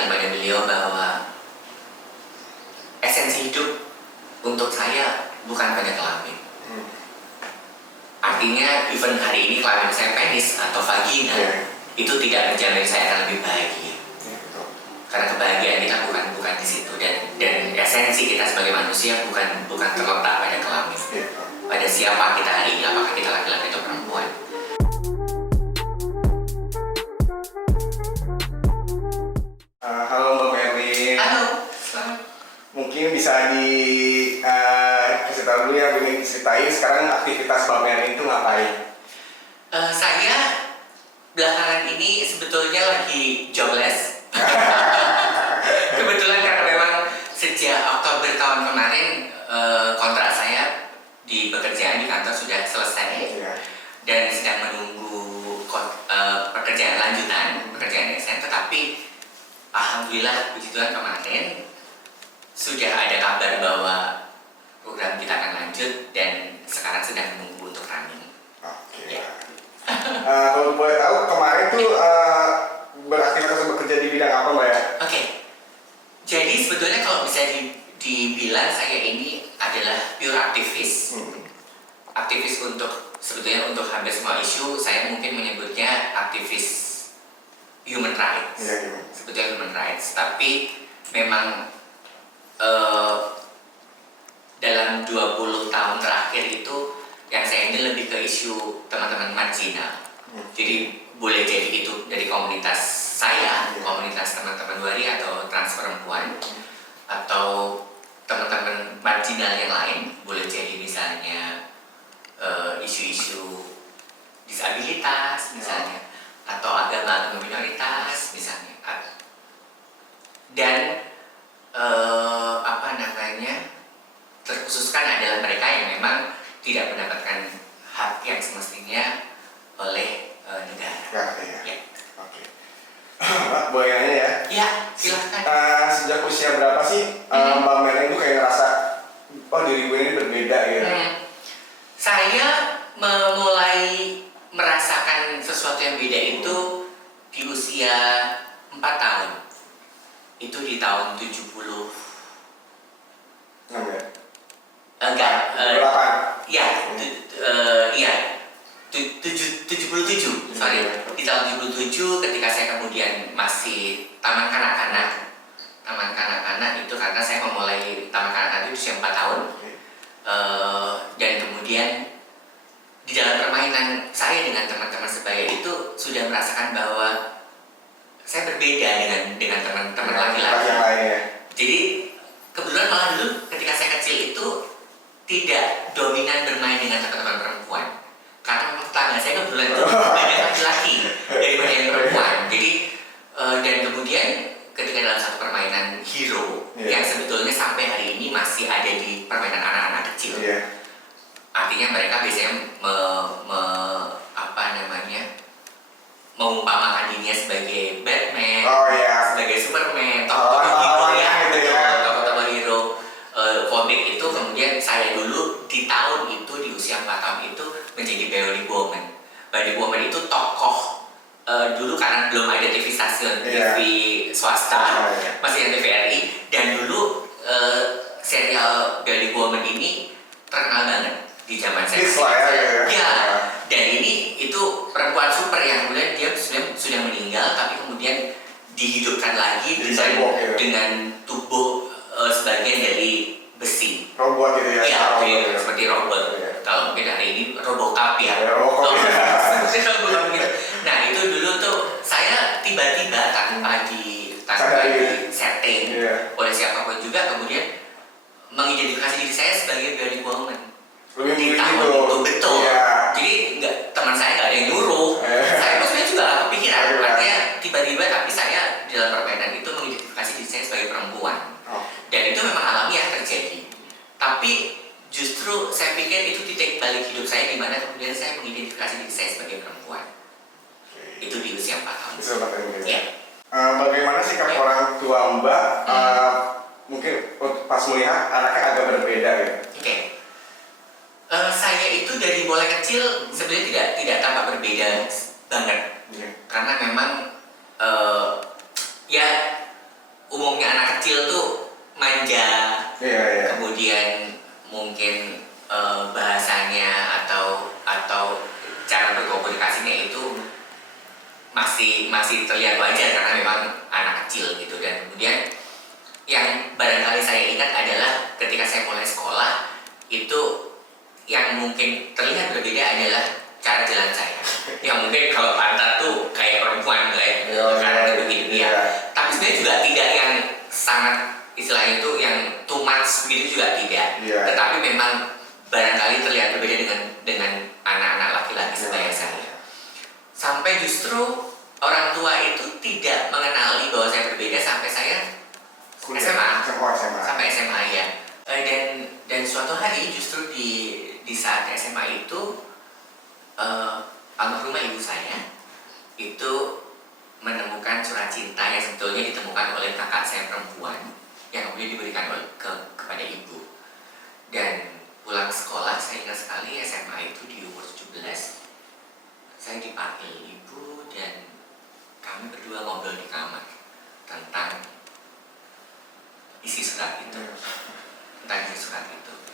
bilang pada beliau bahwa esensi hidup untuk saya bukan pada kelamin. Artinya even hari ini kelamin saya penis atau vagina itu tidak menjamin saya akan lebih bahagia. Karena kebahagiaan kita bukan di situ, dan esensi kita sebagai manusia bukan terletak pada kelamin. Pada siapa kita hari ini, apakah kita laki-laki atau perempuan. Halo Mbak Merlin. Halo, selamat. Mungkin bisa kasih tahu dulu ya, ingin ceritain sekarang aktivitas Mbak Merlin itu ngapain? Saya belakangan ini sebetulnya lagi jobless. Kebetulan karena memang sejak Oktober tahun kemarin kontrak saya di pekerjaan di kantor sudah selesai dan sedang menunggu pekerjaan lanjutan, pekerjaan desain. Tetapi alhamdulillah puji Tuhan kemarin sudah ada kabar bahwa program kita akan lanjut dan sekarang sedang menunggu untuk running. Oke. Kalau boleh tahu kemarin tuh beraktivitas bekerja di bidang apa Mbak ya? Oke. Jadi sebetulnya kalau bisa dibilang saya ini adalah pure aktivis. Aktivis sebetulnya untuk hampir semua isu, saya mungkin menyebutnya aktivis human rights. Sebetulnya human rights, tapi memang dalam 20 tahun terakhir itu yang saya ini lebih ke isu teman-teman marginal. Jadi boleh jadi itu dari komunitas saya, komunitas teman-teman waria atau trans perempuan, atau teman-teman marginal yang lain. Boleh jadi misalnya isu-isu disabilitas misalnya, atau agama minoritas misalnya, dan terkhususkan adalah mereka yang memang tidak mendapatkan hak yang semestinya oleh negara. Oke. Mbak, boleh nanya ya? Ya, silakan. Sejak usia berapa sih Mbak Merlin itu kayak ngerasa diri gue ini berbeda gitu? Saya memulai merasakan sesuatu yang beda itu di usia 4 tahun. Itu di tahun 70. Enggak. 8. Iya. 77. Sorry. Di tahun 77 ketika saya kemudian masih taman kanak-kanak. Taman kanak-kanak itu karena saya memulai taman kanak-kanak itu usia 4 tahun. Dan kemudian di dalam permainan saya dengan teman-teman sebaya itu sudah merasakan bahwa saya berbeda dengan teman-teman laki-laki. Jadi kebetulan malah dulu ketika saya kecil itu tidak dominan bermain dengan teman-teman perempuan, karena memang tetangga saya kebetulan itu banyak laki-laki daripada yang perempuan. Jadi dan kemudian ketika dalam satu permainan hero yang sebetulnya sampai hari ini masih ada di permainan anak-anak kecil. Artinya mereka biasanya mengumpamakan dirinya sebagai Batman, sebagai Superman, tokoh-tokoh hero komik itu. Kemudian saya dulu di tahun itu, di usia 4 tahun itu menjadi Barry Woman. Barry Woman itu tokoh dulu karena belum ada TV stasiun, TV swasta, masih ada TVRI, dan dulu serial Barry Woman ini terkenal banget di zaman saya. Dan ini itu perempuan super yang kemudian dia sudah meninggal, tapi kemudian dihidupkan lagi dengan tubuh sebagian dari besi. Robot gitu ya? Iya, seperti robot. Kalau mungkin hari ini Robocop ya. Nah itu dulu tuh saya tiba-tiba tanpa di setting oleh siapapun juga, kemudian mengidentifikasi diri saya sebagai Barry Woman. Di tahun itu betul. Jadi teman saya nggak ada yang nyuruh. Saya maksudnya juga nggak kepikiran. Artinya tiba-tiba, tapi saya di dalam permainan itu mengidentifikasi diri saya sebagai perempuan. Dan itu memang alamiah terjadi. Tapi justru saya pikir itu titik balik hidup saya di mana kemudian saya mengidentifikasi diri saya sebagai perempuan. Itu di usia 4 tahun. Bagaimana sikap orang tua Mbak mungkin pas melihat anaknya agak berbeda gitu? Saya itu dari mulai kecil sebenarnya tidak tampak berbeda banget. Karena memang umumnya anak kecil tuh manja, Iya. kemudian mungkin bahasanya atau cara berkomunikasinya itu masih terlihat wajar karena memang anak kecil gitu. Dan kemudian yang barangkali saya ingat adalah ketika saya mulai sekolah itu yang mungkin terlihat berbeda adalah cara jalan saya. Yang mungkin kalau pantat tuh kayak perempuan kayak karena begitu ya. Tapi sebenarnya juga tidak yang sangat istilahnya itu yang too much begitu juga tidak. Tetapi memang barangkali terlihat berbeda dengan anak-anak laki-laki sebaya saya. Sampai justru orang tua itu tidak mengenali bahwa saya berbeda sampai saya SMA. Sampai SMA ya. Dan suatu hari justru di saat SMA itu almarhumah ibu saya itu menemukan surat cinta yang sebetulnya ditemukan oleh kakak saya perempuan yang kemudian diberikan kepada ibu. Dan pulang sekolah saya ingat sekali SMA itu di umur 17 saya dipanggil ibu dan kami berdua ngobrol di kamar tentang isi surat itu.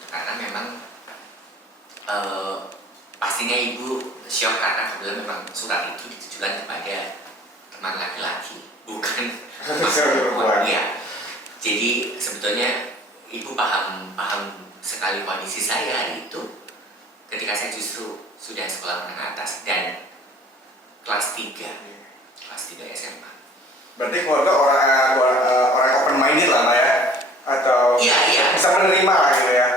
Karena memang pastinya ibu syok karena kebetulan memang surat itu ditujukan kepada teman laki-laki, bukan perempuan. Ya. Jadi sebetulnya ibu paham sekali kondisi saya hari itu ketika saya justru sudah sekolah menengah atas dan kelas 3 SMA. Berarti keluarga orang open minded lah Mbak ya? Atau iya. bisa menerima lah gitu ya?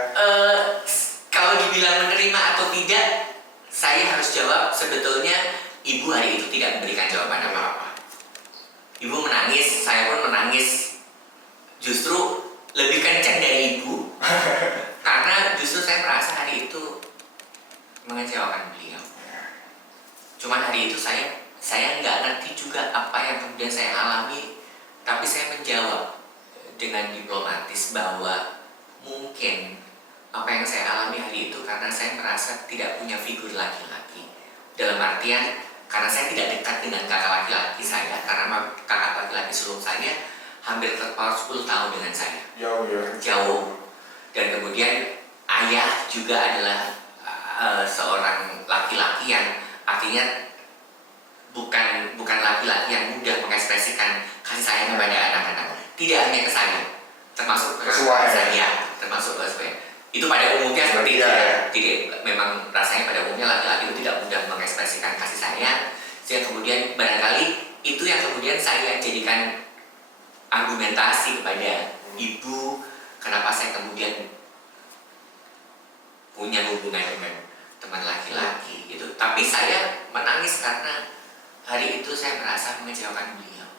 Kalau dibilang menerima atau tidak, saya harus jawab sebetulnya ibu hari itu tidak memberikan jawaban apa-apa. Ibu menangis, saya pun menangis. Justru lebih kencang dari ibu karena justru saya merasa hari itu mengecewakan beliau. Cuman hari itu saya nggak ngerti juga apa yang kemudian saya alami, tapi saya menjawab dengan diplomatis bahwa mungkin apa yang saya alami hari itu karena saya merasa tidak punya figur laki-laki. Dalam artian karena saya tidak dekat dengan kakak laki-laki saya, karena kakak laki-laki sulung saya hampir terpaut 10 tahun dengan saya. Jauh. Dan kemudian ayah juga adalah seorang laki-laki yang artinya bukan laki-laki yang mudah mengekspresikan kasih sayang kepada anak-anak. Tidak hanya ke saya, termasuk ke saya, termasuk ke saya. Itu pada umumnya seperti itu ya. Jadi memang rasanya pada umumnya laki-laki itu tidak mudah mengekspresikan kasih sayang. Sehingga kemudian barangkali itu yang kemudian saya jadikan argumentasi kepada ibu kenapa saya kemudian punya hubungan dengan teman laki-laki gitu. Tapi saya menangis karena hari itu saya merasa mengecewakan beliau.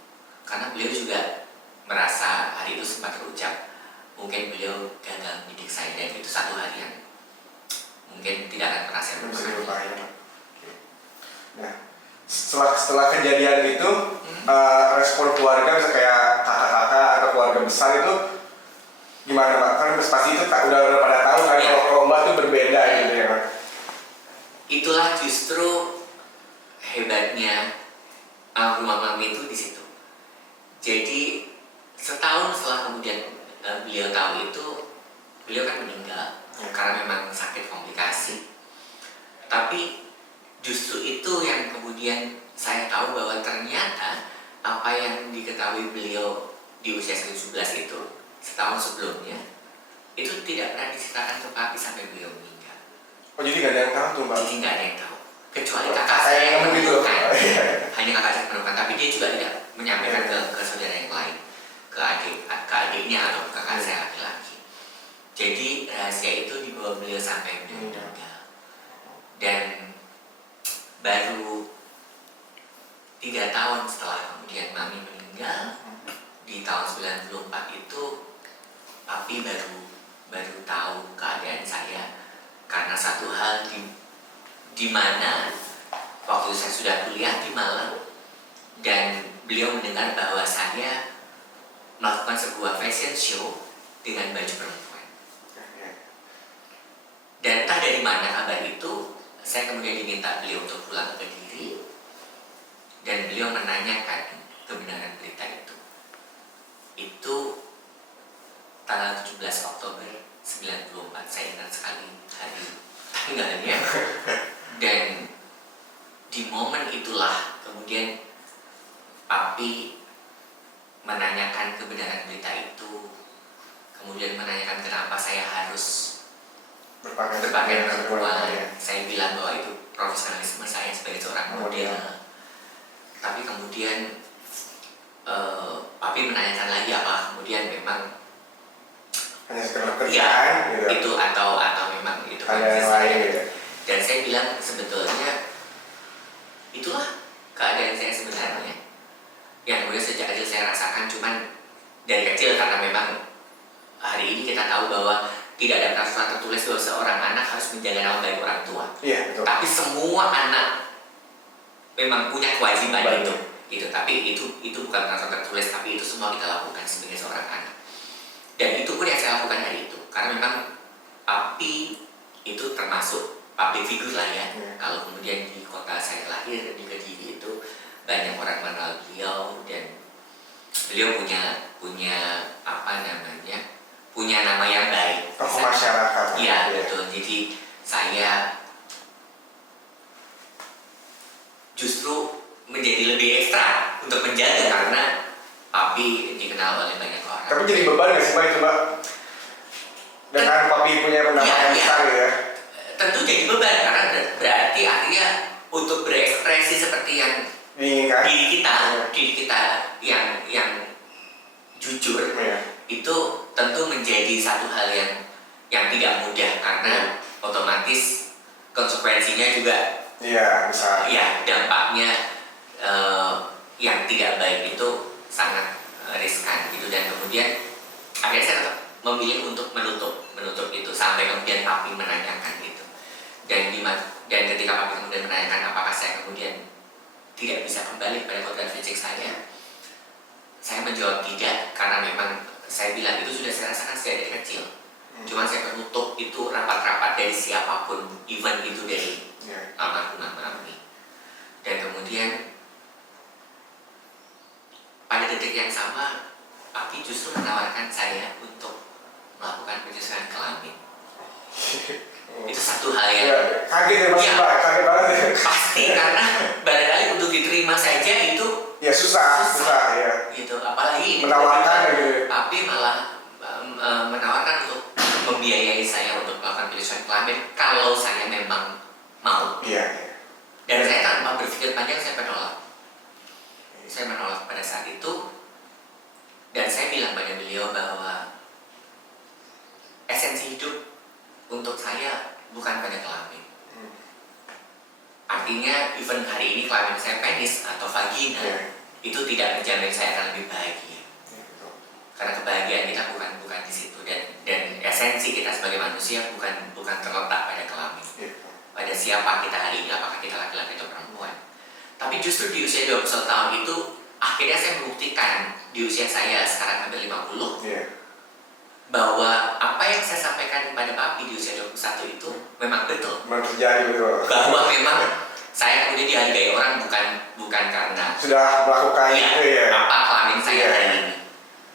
Karena beliau juga merasa hari itu sempat terucap mungkin beliau gagal mendidik saya, dan itu satu hari yang mungkin tidak akan pernah saya lupakan. Nah, setelah kejadian itu respon keluarga bisa kayak kakak-kakak atau keluarga besar itu gimana Pak? Kan pasti itu udah pada tahu kan kalau Mbak itu berbeda gitu ya Pak. Itulah justru hebatnya almarhum mami itu di situ. Jadi setahun setelah kemudian beliau tahu itu, beliau kan meninggal karena memang sakit komplikasi. Tapi justru itu yang kemudian saya tahu bahwa ternyata apa yang diketahui beliau di usia 17 itu setahun sebelumnya itu tidak pernah diceritakan ke papi sampai beliau meninggal. Oh jadi nggak ada yang tahu tuh Mbak? Jadi nggak ada yang tahu kecuali kakak saya yang menemukan. Hanya kakak saya menemukan, tapi dia juga tidak menyampaikan ke saudara yang lain, ke adiknya atau ke kakak saya laki-laki. Jadi rahasia itu dibawa beliau sampai beliau meninggal. Dan baru 3 tahun setelah kemudian mami meninggal di tahun 94 itu papi baru tahu keadaan saya karena satu hal di mana waktu saya sudah kuliah di Malang dan beliau mendengar bahwa saya melakukan sebuah fashion show dengan baju perempuan. Dan entah dari mana kabar itu, saya kemudian diminta beliau untuk pulang ke Kediri dan beliau menanyakan kebenaran berita itu. Itu 17 Oktober 94, saya ingat sekali hari tanggalnya. Dan di momen itulah kemudian papi menanyakan kebenaran berita itu, kemudian menanyakan kenapa saya harus berpakaian perempuan. Saya bilang bahwa itu profesionalisme saya sebagai seorang model. Tapi kemudian papi menanyakan lagi apa kemudian memang hanya sekedar kerjaan gitu. Itu atau memang itu ada yang lain gitu. Dan saya bilang sebetulnya itulah keadaan saya sebenarnya yang kemudian sejak kecil saya rasakan. Cuman dari kecil karena memang hari ini kita tahu bahwa tidak ada peraturan tertulis bahwa seorang anak harus menjaga nama baik orang tua. Iya, betul. Tapi semua anak memang punya kewajiban itu. Gitu. Tapi itu bukan peraturan tertulis, tapi itu semua kita lakukan sebagai seorang anak. Dan itu pun yang saya lakukan hari itu. Karena memang papi itu termasuk public figure lah ya. Kalau kemudian di kota saya lahir di Kediri itu banyak orang mengenal beliau dan beliau punya apa namanya? Punya nama yang baik. Tokoh masyarakat. Iya, betul. Jadi saya justru menjadi lebih ekstra untuk menjaga karena papi dikenal oleh banyak orang. Tapi jadi beban nggak sih Mbak itu Mbak? Dengan papi punya pendapat yang besar gitu ya? Tentu jadi beban karena berarti akhirnya untuk berekspresi seperti yang diinginkan diri kita yang jujur itu tentu menjadi satu hal yang tidak mudah karena otomatis konsekuensinya juga bisa. Ya, dampaknya yang tidak baik itu sangat riskan gitu. Dan kemudian akhirnya saya tetap memilih untuk menutup itu sampai kemudian papi menanyakan itu. Dan ketika papi kemudian menanyakan apakah saya kemudian tidak bisa kembali pada kodrat fisik saya menjawab tidak karena memang saya bilang itu sudah saya rasakan sejak dari kecil. Cuma saya menutup itu rapat-rapat dari siapapun, even itu dari almarhumah mami. Dan kemudian pada detik yang sama, papi justru menawarkan saya untuk melakukan penyesuaian kelamin. Itu satu hal yang kaget ya Mas Mbak, kaget banget ya. Pasti karena barangkali untuk diterima saja itu susah ya. Gitu, apalagi menawarkan gitu. Papi malah menawarkan untuk membiayai saya untuk melakukan penyesuaian kelamin kalau saya memang mau. Dan saya tanpa berpikir panjang saya menolak. Saya menolak pada saat itu dan saya bilang pada beliau bahwa esensi hidup untuk saya bukan pada kelamin. Artinya even hari ini kelamin saya penis atau vagina itu tidak menjamin saya akan lebih bahagia. Karena kebahagiaan kita bukan di situ dan esensi kita sebagai manusia bukan terletak pada kelamin. Pada siapa kita hari ini, apakah kita laki-laki atau perempuan. Tapi justru di usia 21 tahun itu akhirnya saya membuktikan di usia saya sekarang hampir 50 bahwa apa yang saya sampaikan kepada papi di usia 21 itu memang betul. Memang terjadi betul. Bahwa memang saya kemudian dihargai orang bukan karena sudah melakukan apa kelamin saya hari ini.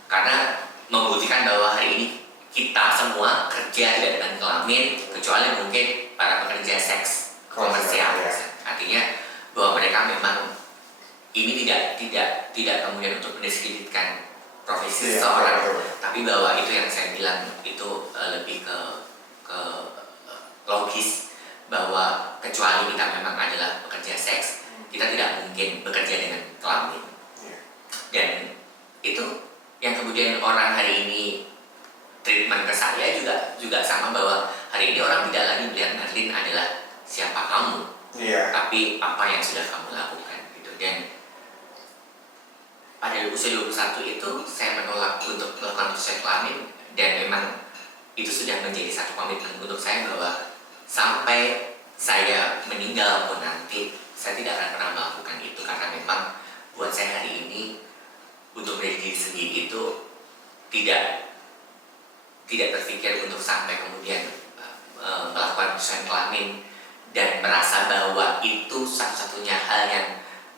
Karena membuktikan bahwa hari ini kita semua kerja tidak dengan kelamin kecuali mungkin para pekerja seks komersial. Artinya bahwa mereka memang ini tidak kemudian untuk mendiskreditkan profesi seseorang, tapi bahwa itu yang saya bilang itu lebih ke logis bahwa kecuali kita memang adalah pekerja seks, kita tidak mungkin bekerja dengan kelamin. Dan itu yang kemudian orang hari ini treatment ke saya juga sama bahwa hari ini orang tidak lagi melihat Marlin adalah siapa kamu, tapi apa yang sudah kamu lakukan gitu. Dan pada usia 21 itu saya menolak untuk melakukan penyesuaian kelamin dan memang itu sudah menjadi satu komitmen untuk saya bahwa sampai saya meninggal pun nanti saya tidak akan pernah melakukan itu karena memang buat saya hari ini untuk menjadi diri sendiri itu tidak terpikir untuk sampai kemudian melakukan penyesuaian kelamin dan merasa bahwa itu satu-satunya hal yang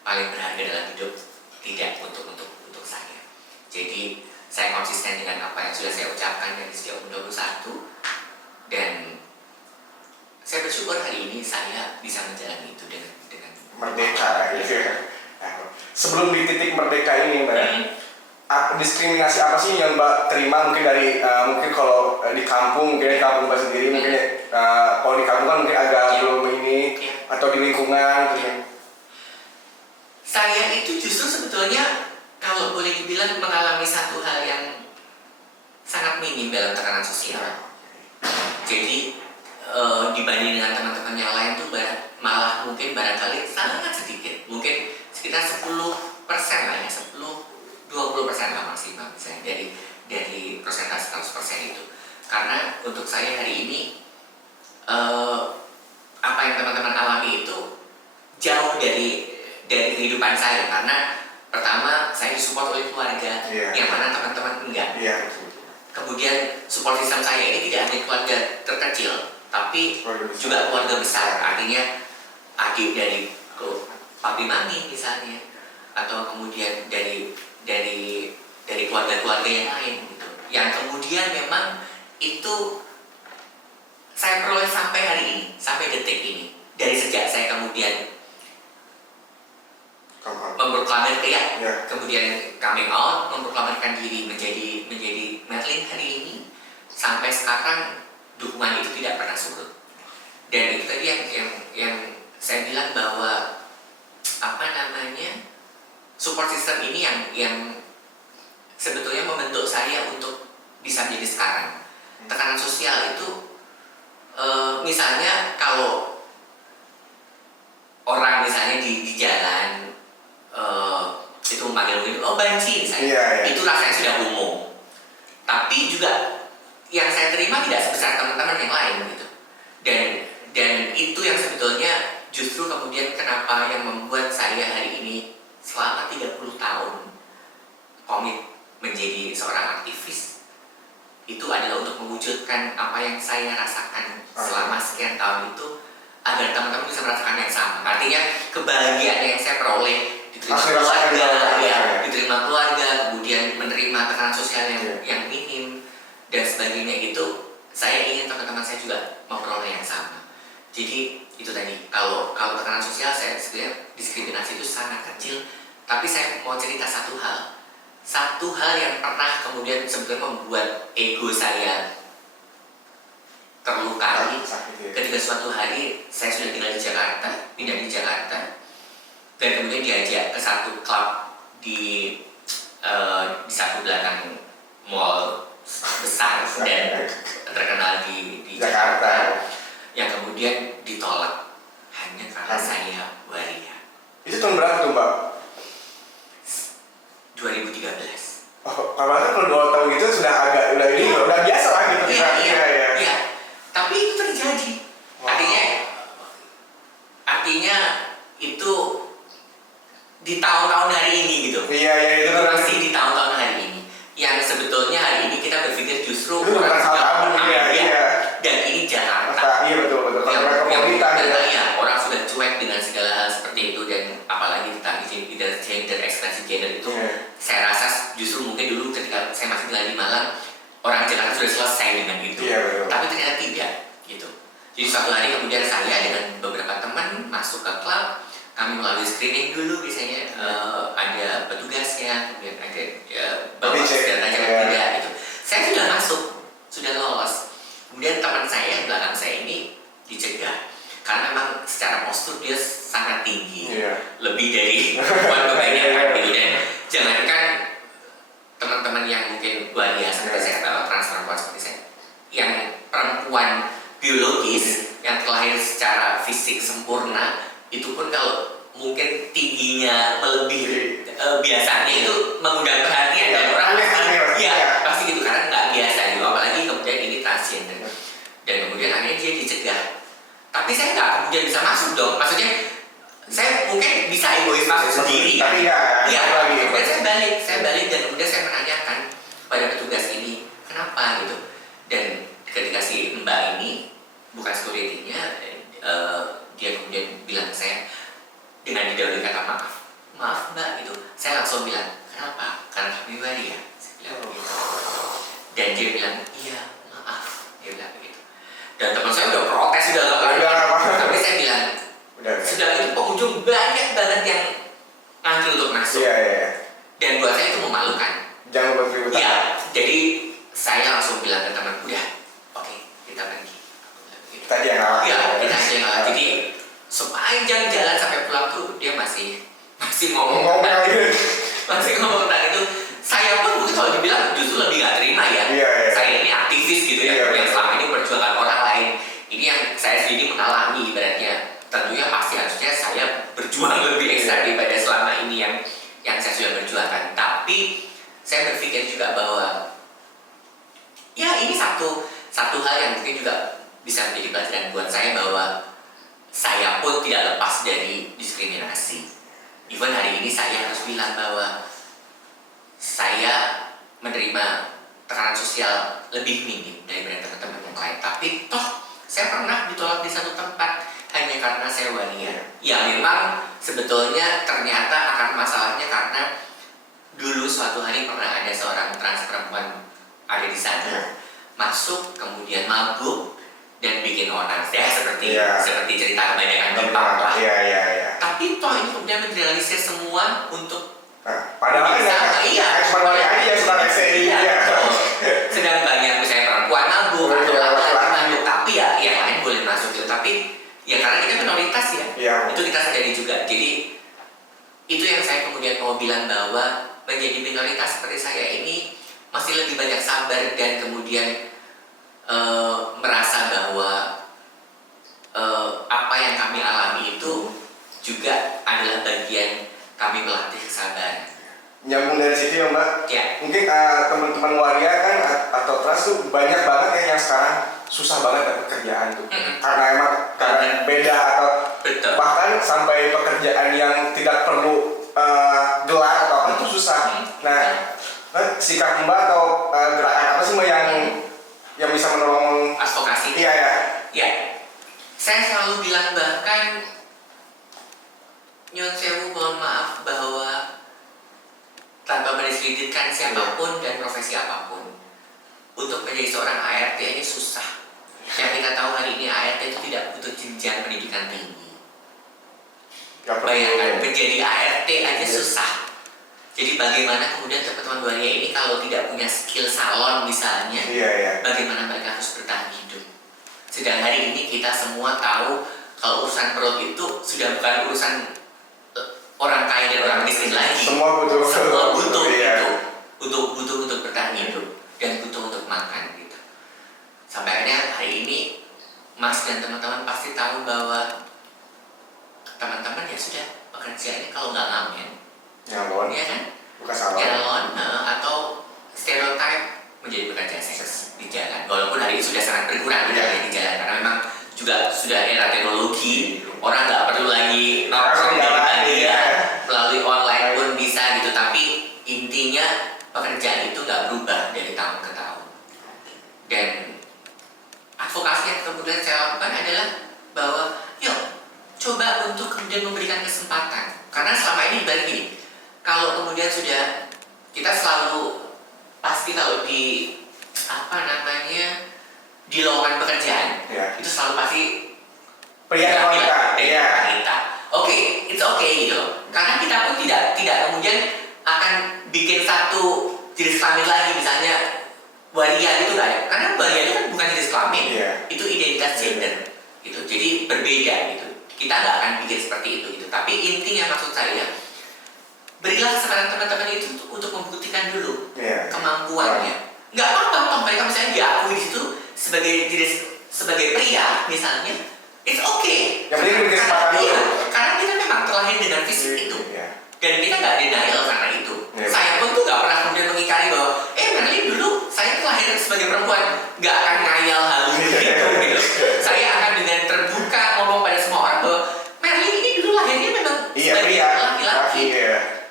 paling berharga dalam hidup. Tidak untuk saya. Jadi saya konsisten dengan apa yang sudah saya ucapkan dari sejak umur 21, dan saya bersyukur hari ini saya bisa menjalani itu dengan merdeka gitu ya. Nah, sebelum di titik merdeka ini Mbak, diskriminasi apa sih yang Mbak terima mungkin dari mungkin kalau di kampung, mungkin di kampung Mbak sendiri, mungkin kalau di kampung kan mungkin agak belum ini, atau di lingkungan gitu. Saya itu justru sebetulnya kalau boleh dibilang mengalami satu hal yang sangat minim dalam tekanan sosial. Jadi dibanding dengan teman-teman yang lain tuh malah mungkin barangkali sangat sedikit, mungkin sekitar 10% lah ya, 10-20% lah maksimal misalnya dari persentase 100% itu. Karena untuk saya hari ini apa yang teman-teman alami itu jauh dari kehidupan saya, karena pertama saya disupport oleh keluarga, yang mana teman-teman enggak. Kemudian support system saya ini tidak hanya keluarga terkecil, tapi juga keluarga besar, artinya adik dari papi mami misalnya, atau kemudian dari keluarga-keluarga yang lain gitu. Yang kemudian memang itu saya peroleh sampai hari ini, sampai detik ini, dari sejak saya kemudian memproklamirkan kemudian coming out, memproklamirkan diri menjadi Madeline hari ini, sampai sekarang dukungan itu tidak pernah surut. Dan itu tadi yang saya bilang bahwa support system ini yang sebetulnya membentuk saya untuk bisa menjadi sekarang. Tekanan sosial itu misalnya kalau orang misalnya di jalan itu memanggil banci misalnya, itu rasanya sudah umum. Tapi juga yang saya terima tidak sebesar teman-teman yang lain gitu. Dan itu yang sebetulnya justru kemudian kenapa yang membuat saya hari ini selama 30 tahun komit menjadi seorang aktivis. Itu adalah untuk mewujudkan apa yang saya rasakan selama sekian tahun itu, agar teman-teman bisa merasakan yang sama. Artinya kebahagiaan yang saya peroleh, diterima keluarga, kemudian menerima tekanan sosial yang minim dan sebagainya, itu saya ingin teman-teman saya juga memperoleh yang sama. Jadi itu tadi, kalau tekanan sosial saya sebenarnya diskriminasi itu sangat kecil, tapi saya mau cerita satu hal yang pernah kemudian sebetulnya membuat ego saya terlukai ketika suatu hari saya sudah tinggal di Jakarta, pindah di Jakarta, dan kemudian diajak ke satu klub di satu belakang mall besar dan terkenal di Jakarta, yang kemudian ditolak hanya karena saya waria. Itu tahun berapa tuh Mbak? 2013. Kalau kalau 2 tahun itu sudah udah biasa lah gitu. Iya. Tapi itu terjadi. Artinya itu di tahun-tahun hari ini gitu. Itu masih di tahun-tahun hari ini. Yang sebetulnya hari ini kita berpikir justru orang sudah dan ini Jakarta. Iya betul. Orang sudah cuek dengan segala hal seperti itu, dan apalagi tentang gender, ekspresi gender itu. Saya rasa justru mungkin dulu ketika saya masih tinggal di Malang, orang Jakarta sudah selesai dengan itu. Tapi ternyata tidak gitu. Jadi suatu hari kemudian saya dengan beberapa teman masuk ke klub. Kami melalui screening dulu, biasanya ada petugasnya, kemudian ada bawa senjata kerja gitu. Saya sudah masuk, sudah lolos. Kemudian teman saya yang belakang saya ini dicegah karena memang secara postur dia sangat tinggi, lebih dari perempuan kebanyakan gitu. Dan jangankan teman-teman yang mungkin waria seperti saya atau trans perempuan seperti saya, yang perempuan biologis yang terlahir secara fisik sempurna, itu pun kalau mungkin tingginya melebihi biasanya itu mengundang perhatian dan orang pasti gitu, karena nggak biasa juga, apalagi kemudian ini transgender. Dan kemudian akhirnya dia dicegah, tapi saya nggak kemudian bisa masuk dong, maksudnya saya mungkin bisa egois masuk sendiri tapi kemudian saya balik dan kemudian saya menanyakan pada petugas ini kenapa gitu. Dan ketika si mbak ini, bukan security-nya, dia kemudian bilang ke saya dengan didahului kata maaf mbak gitu, saya langsung bilang kenapa, karena kami waria. Saya bilang gitu. dia bilang, iya maaf, dia bilang begitu. Dan teman saya udah protes, udah tapi saya bilang, sudah itu pengunjung banyak banget yang ngantri untuk masuk. Dan buat saya itu memalukan. Jangan buat ribut. Iya, jadi saya langsung bilang ke teman, udah, oke, kita pergi. Tadi yang ngalah. Iya, kita yang ngalah. Jadi sepanjang jalan sampai pulang tuh dia masih ngomong tentang itu. Saya pun mungkin kalau dibilang justru lebih gak terima ya. Saya ini aktivis gitu ya, yang selama ini memperjuangkan orang lain. Ini yang saya sendiri mengalami ibaratnya. Tentunya pasti harusnya saya berjuang lebih ekstra daripada selama ini yang saya sudah berjuangkan. Tapi saya berpikir juga bahwa ya ini satu hal yang mungkin juga bisa menjadi pelajaran buat saya, bahwa saya pun tidak lepas dari diskriminasi. Even hari ini saya harus bilang bahwa saya menerima tekanan sosial lebih minim daripada teman-teman yang lain. Tapi toh saya pernah ditolak di satu tempat hanya karena saya waria. Ya memang sebetulnya ternyata akar masalahnya karena dulu suatu hari pernah ada seorang trans perempuan ada di sana masuk kemudian mabuk dan bikin onar ya, seperti cerita kebanyakan di Papua. Tapi toh ini kemudian menjelaskan semua untuk padahal sedang banyak misalnya perempuan mabuk atau laki-laki mabuk, tapi ya yang lain boleh masuk gitu. Tapi ya karena kita minoritas itu kita sadari juga. Jadi itu yang saya kemudian mau bilang, bahwa menjadi minoritas seperti saya ini masih lebih banyak sabar dan kemudian merasa bahwa apa yang kami alami itu juga adalah bagian kami melatih kesabaran. Nyambung dari situ ya Mbak. Mungkin teman-teman waria kan atau trans tuh banyak banget ya yang sekarang susah banget dapat kerjaan tuh. Karena emang beda atau bahkan sampai pekerjaan yang tidak perlu gelar atau apa itu susah. Nah, sikap Mbak atau gerakan apa sih Mbak yang bisa menolong advokasi? Iya. Saya selalu bilang, bahkan nyun sewu mohon maaf bahwa tanpa mendiskreditkan siapapun dan profesi apapun, untuk menjadi seorang ART ini susah. Yang kita tahu hari ini ART itu tidak butuh jenjang pendidikan tinggi. Bayangkan menjadi ART aja susah. Jadi bagaimana kemudian teman-teman waria ini kalau tidak punya skill salon misalnya, bagaimana mereka harus bertahan hidup? Sedang hari ini kita semua tahu kalau urusan perut itu sudah bukan urusan orang kaya dan orang miskin lagi. Semua butuh itu, butuh untuk bertahan hidup dan butuh untuk makan gitu. Sampai akhirnya hari ini Mas dan teman-teman pasti tahu bahwa teman-teman ya sudah pekerja ini kalau nggak ngamen, ya kan? Bukan salon. Nyalon atau stereotip menjadi pekerja seks di jalan. Walaupun hari ini sudah sangat berkurang di jalan karena memang juga sudah era teknologi, orang nggak perlu lagi nongkrong lagi melalui online pun bisa gitu. Tapi intinya pekerjaan itu nggak berubah dari tahun ke tahun. Dan advokasi yang kemudian saya lakukan adalah bahwa yuk coba untuk kemudian memberikan kesempatan. Karena selama ini gini, kalau kemudian sudah kita selalu pasti kalau di di lowongan pekerjaan itu selalu pasti pria wanita. Oke, it's okay gitu. Karena kita pun tidak kemudian akan bikin satu jenis kelamin lagi, misalnya waria gitu kan. Karena waria itu kan bukan jenis kelamin, itu identitas gender gitu. Jadi berbeda gitu. Kita nggak akan bikin seperti itu gitu. Tapi intinya maksud saya, berilah kesempatan teman-teman itu untuk membuktikan dulu kemampuannya. Nggak apa-apa mereka misalnya diakui di situ sebagai pria misalnya, it's okay. Yang penting kesempatan dulu. Karena kita memang terlahir dengan fisik itu, dan kita nggak denial karena itu. Saya pun tuh nggak pernah kemudian mengingkari bahwa Merlin dulu saya terlahir sebagai perempuan, nggak akan ngayal hal gitu. Saya akan dengan terbuka ngomong pada semua orang bahwa Merlin ini dulu lahirnya memang sebagai laki-laki.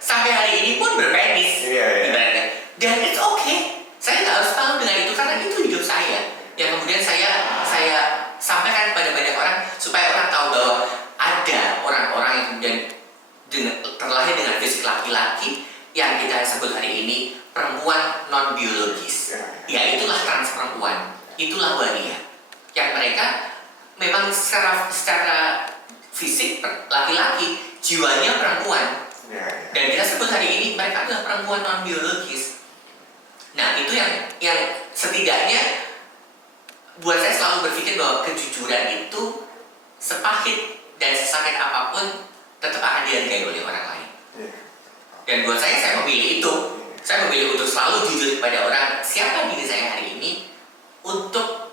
Sampai hari ini pun berpenis ibaratnya. Dan it's okay. Saya nggak harus tahu dengan itu karena itu hidup saya. Yang kemudian saya sampaikan kepada banyak orang supaya orang tahu bahwa ada orang-orang yang kemudian terlahir dengan fisik laki-laki yang kita sebut hari ini perempuan non biologis. Ya itulah trans perempuan, itulah waria. Yang mereka memang secara fisik laki-laki, jiwanya perempuan. Dan kita sebut hari ini mereka adalah perempuan non biologis. Nah itu yang setidaknya buat saya selalu berpikir bahwa kejujuran itu sepahit dan sesakit apapun tetap akan dihargai oleh orang lain. Dan buat saya memilih itu. Saya memilih untuk selalu jujur kepada orang siapa diri saya hari ini untuk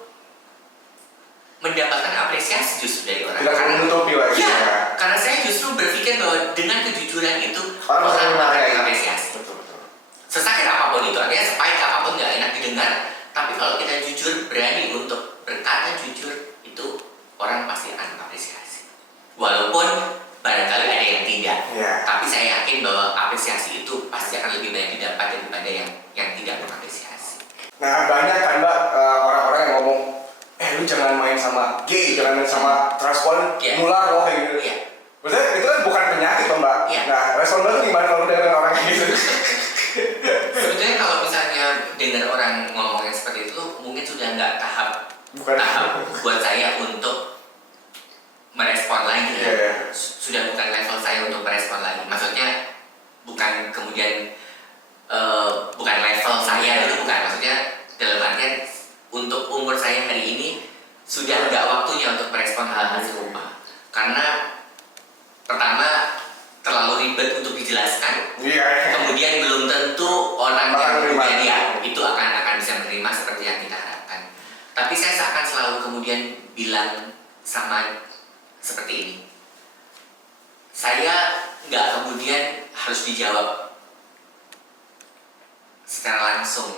mendapatkan apresiasi justru dari orang. Tidak menutupi lagi. Ya, karena saya justru berpikir bahwa dengan kejujuran itu orang akan mendapatkan apresiasi. Betul. Sesakit apapun itu, artinya sepahit apapun nggak enak didengar. Tapi kalau kita jujur, berani untuk berkata jujur, itu orang pasti akan apresiasi. Walaupun barangkali ada yang tidak, tapi saya yakin bahwa apresiasi itu pasti akan lebih banyak didapat daripada yang tidak mengapresiasi. Nah banyak kan Mbak orang-orang yang ngomong, lu jangan main sama gay, jangan main sama transpon, nular loh kayak gitu. Maksudnya itu kan bukan penyakit loh Mbak. Nah respon Mbak tuh gimana kalau dengan orang kayak gitu? Sebetulnya kalau misalnya dengar orang ngomong yang seperti itu, mungkin sudah nggak tahap buat saya untuk merespon lagi. Sudah bukan level saya untuk merespon lagi. Maksudnya bukan kemudian bukan level saya itu bukan. Maksudnya dalam artian untuk umur saya hari ini sudah nggak waktunya untuk merespon hal-hal serupa. Karena pertama terlalu ribet untuk dijelaskan. Kemudian belum tentu orang yang kemudian itu akan bisa menerima seperti yang kita harapkan. Tapi saya akan selalu kemudian bilang sama seperti ini. Saya nggak kemudian harus dijawab secara langsung,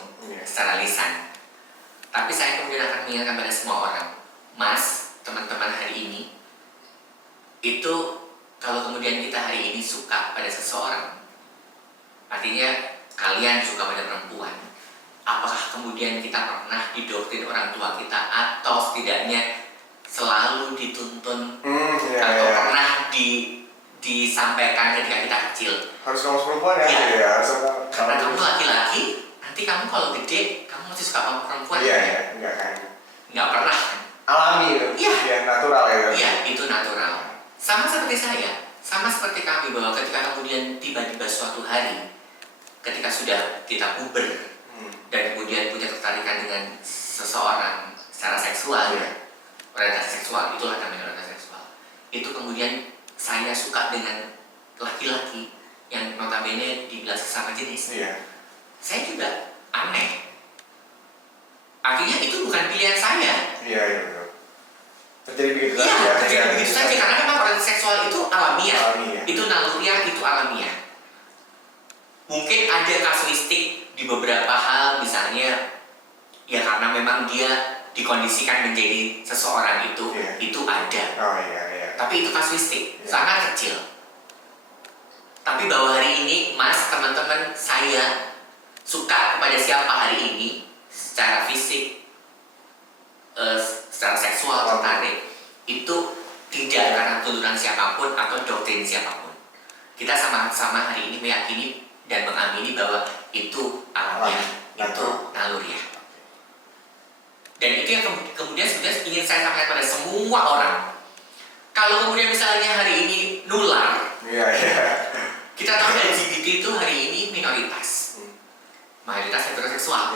secara lisan. Tapi saya kemudian akan mengingatkan pada semua orang, Mas, teman-teman hari ini, itu kalau kemudian kita hari ini suka pada seseorang, artinya kalian suka pada perempuan, apakah kemudian kita pernah didoktrin orang tua kita atau setidaknya selalu dituntun atau pernah disampaikan ketika kita kecil harus kamu perempuan ya? Karena kamu laki-laki, nanti kamu kalau gede kamu masih suka sama perempuan. Enggak kan? Nggak pernah. Alami itu? Natural ya? Iya, itu natural. Sama seperti saya, sama seperti kami, bahwa ketika kemudian tiba-tiba suatu hari ketika sudah kita puber dan kemudian punya ketertarikan dengan seseorang secara seksual, orientasi seksual, itulah namanya orientasi seksual. Itu kemudian saya suka dengan laki-laki yang notabene dibilang sesama jenis. Saya juga aneh. Artinya itu bukan pilihan saya. Betul. Terjadi begitu saja. Terjadi begitu saja karena memang orientasi seksual itu alamiah. Itu naluriah, itu alamiah. Mungkin ada kasuistik di beberapa hal, misalnya ya karena memang dia dikondisikan menjadi seseorang itu ada. Tapi itu kasuistik, sangat kecil. Tapi bahwa hari ini, Mas, teman-teman, saya suka kepada siapa hari ini, secara fisik, secara seksual tertarik, itu tidak karena tuntunan siapapun atau doktrin siapapun. Kita sama-sama hari ini meyakini dan mengamini bahwa itu alamiah, itu naluriah. Dan itu yang kemudian sebenarnya ingin saya sampaikan pada semua orang. Kalau kemudian misalnya hari ini nular, kita tahu LGBT itu hari ini minoritas, mayoritas heteroseksual.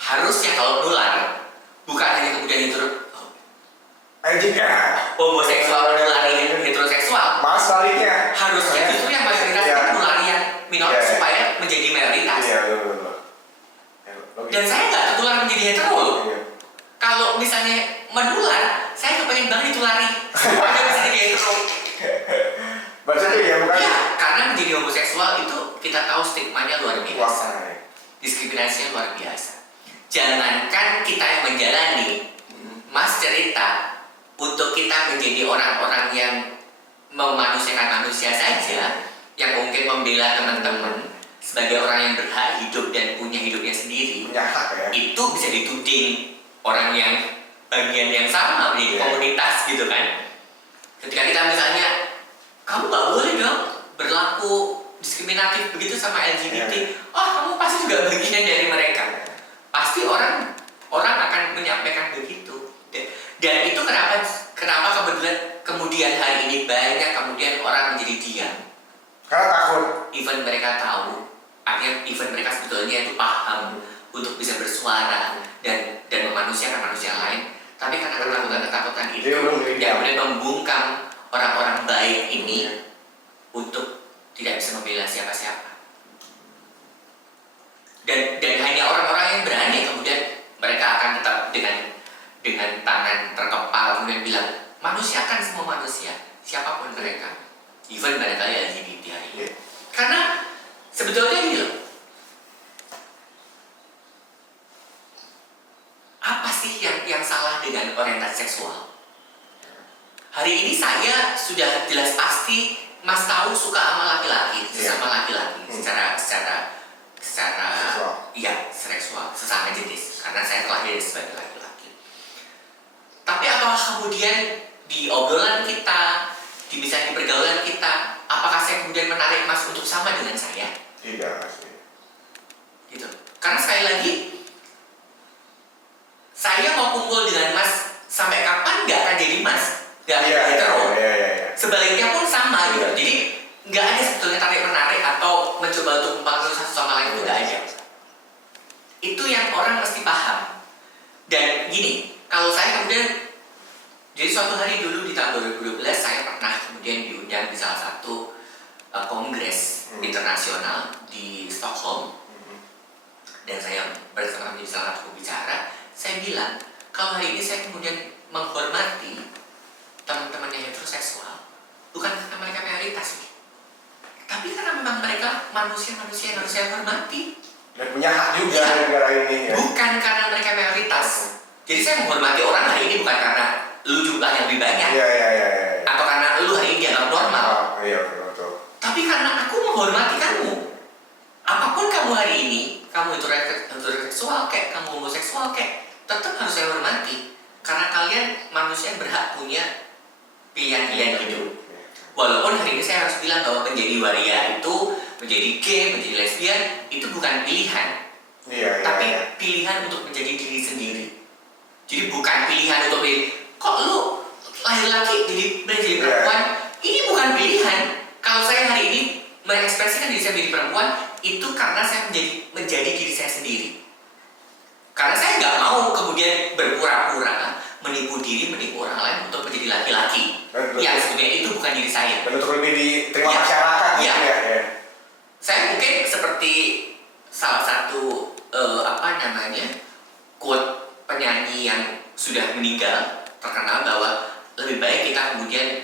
Harusnya kalau nular, bukan hanya kemudian itu homoseksual nulari heteroseksual. Mas baliknya. Harusnya justru yang mayoritas itu nulari yang minoritas supaya menjadi mayoritas. Dan saya nggak tertular menjadi hetero. Kalau misalnya menular, saya kepengen banget ditulari supaya bisa jadi hetero. Karena menjadi homoseksual itu kita tahu stigmanya luar biasa, diskriminasinya luar biasa. Jangankan kita yang menjalani, Mas cerita untuk kita menjadi orang-orang yang memanusiakan manusia saja, yang mungkin membela teman-teman sebagai orang yang berhak hidup dan punya hidupnya sendiri, itu bisa dituding orang yang bagian yang sama di komunitas gitu kan. Ketika kita misalnya, kamu nggak boleh dong berlaku diskriminatif begitu sama LGBT, kamu pasti juga bagian dari mereka. Pasti ini banyak kemudian orang menjadi diam. Karena takut. Even mereka tahu, artinya even mereka sebetulnya itu paham untuk bisa bersuara dan memanusiakan manusia lain, tapi karena ketakutan itu yang kemudian membungkam orang-orang baik ini untuk tidak bisa membela siapa-siapa. Dan hanya orang-orang yang berani kemudian mereka akan tetap dengan tangan terkepal kemudian bilang manusiakan semua manusia, siapapun mereka, even barangkali LGBT hari ini. Karena sebetulnya gini loh, apa sih yang salah dengan orientasi seksual? Hari ini saya sudah jelas pasti Mas tahu suka sama laki-laki, sesama laki-laki, secara iya seksual, sesama jenis, karena saya terlahir sebagai laki-laki. Tapi apakah kemudian di obrolan kita, misalnya di pergaulan kita, apakah saya kemudian menarik Mas untuk sama dengan saya? Tidak pasti. Gitu. Karena sekali lagi, saya mau kumpul dengan Mas sampai kapan nggak akan jadi Mas, nggak akan jadi hetero. Sebaliknya pun sama gitu. Jadi nggak ada sebetulnya tarik menarik atau mencoba untuk mempengaruhi satu sama lain, itu nggak ada. Itu yang orang mesti paham. Dan gini, kalau saya kemudian, jadi suatu hari dulu di tahun 2012 saya pernah kemudian diundang di salah satu kongres internasional di Stockholm, dan saya bersama menjadi salah satu pembicara. Saya bilang kalau hari ini saya kemudian menghormati teman-teman yang heteroseksual bukan karena mereka mayoritas, tapi karena memang mereka manusia-manusia yang harus saya hormati dan punya hak juga di negara ini ya. Bukan karena mereka mayoritas. Jadi saya menghormati orang hari ini bukan karena lu jumlahnya lebih banyak, atau karena lu hari ini dianggap normal. Betul. Tapi karena aku menghormati kamu. Apapun kamu hari ini, kamu heteroseksual kayak, kamu homoseksual kayak, tetap harus saya hormati. Karena kalian manusia yang berhak punya pilihan-pilihan hidup. Walaupun hari ini saya harus bilang bahwa menjadi waria itu, menjadi gay, menjadi lesbian, itu bukan pilihan. Tapi pilihan untuk menjadi diri sendiri. Jadi bukan pilihan untuk kok lu lahir laki jadi perempuan, ini bukan pilihan. Kalau saya hari ini mengekspresikan diri saya menjadi perempuan, itu karena saya menjadi diri saya sendiri. Karena saya nggak mau kemudian berpura-pura menipu orang lain untuk menjadi laki-laki. Yang sebenarnya itu bukan diri saya. Dan untuk lebih diterima masyarakat. Saya mungkin seperti salah satu quote penyanyi yang sudah meninggal terkenal bahwa lebih baik kita kemudian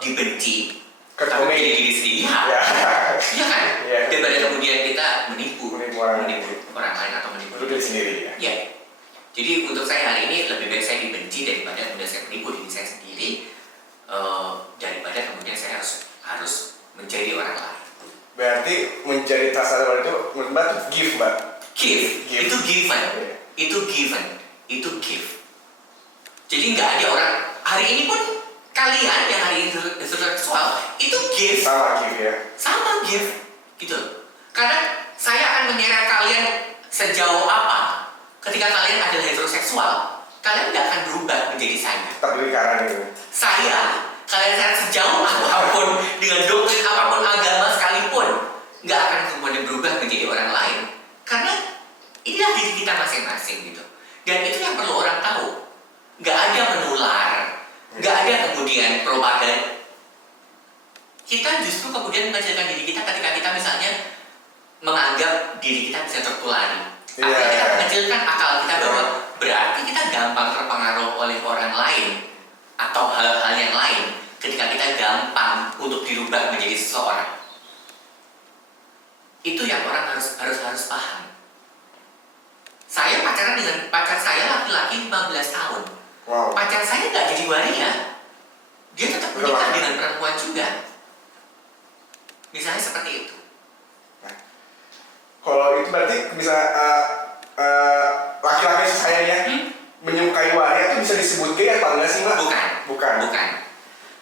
dibenci tapi menjadi diri sendiri. Iya kan? Daripada kemudian kita menipu orang lain atau menipu diri sendiri. Jadi untuk saya hari ini lebih baik saya dibenci daripada kemudian saya menipu diri saya sendiri, daripada kemudian saya harus menjadi orang lain. Berarti menjadi transgender itu menurut Mbak itu give, Mbak? Give. Itu given. Itu give. Jadi nggak ada orang hari ini pun kalian yang hari ini heteroseksual itu give. Sama give gitu. Karena saya akan menyeret kalian sejauh apa. Ketika kalian adalah heteroseksual, kalian nggak akan berubah menjadi saya. Kalian sejauh apapun, dengan doktrin apapun agama sekalipun, nggak akan kemudian berubah menjadi orang lain. Karena inilah diri kita masing-masing gitu. Dan itu yang perlu orang tahu. Nggak ada menular, nggak ada kemudian propaganda. Kita justru kemudian mengecilkan diri kita ketika kita misalnya menganggap diri kita bisa tertulari. Artinya kita mengecilkan akal kita bahwa berarti kita gampang terpengaruh oleh orang lain atau hal-hal yang lain ketika kita gampang untuk dirubah menjadi seseorang. Itu yang orang harus paham. Saya pacaran dengan pacar saya laki-laki 15 tahun. Pacar saya nggak jadi waria. Dia tetap menikah dengan perempuan juga. Misalnya seperti itu. Kalau itu berarti bisa laki-laki saya ya menyukai waria itu bisa disebut gay apa enggak sih, Mbak? Bukan.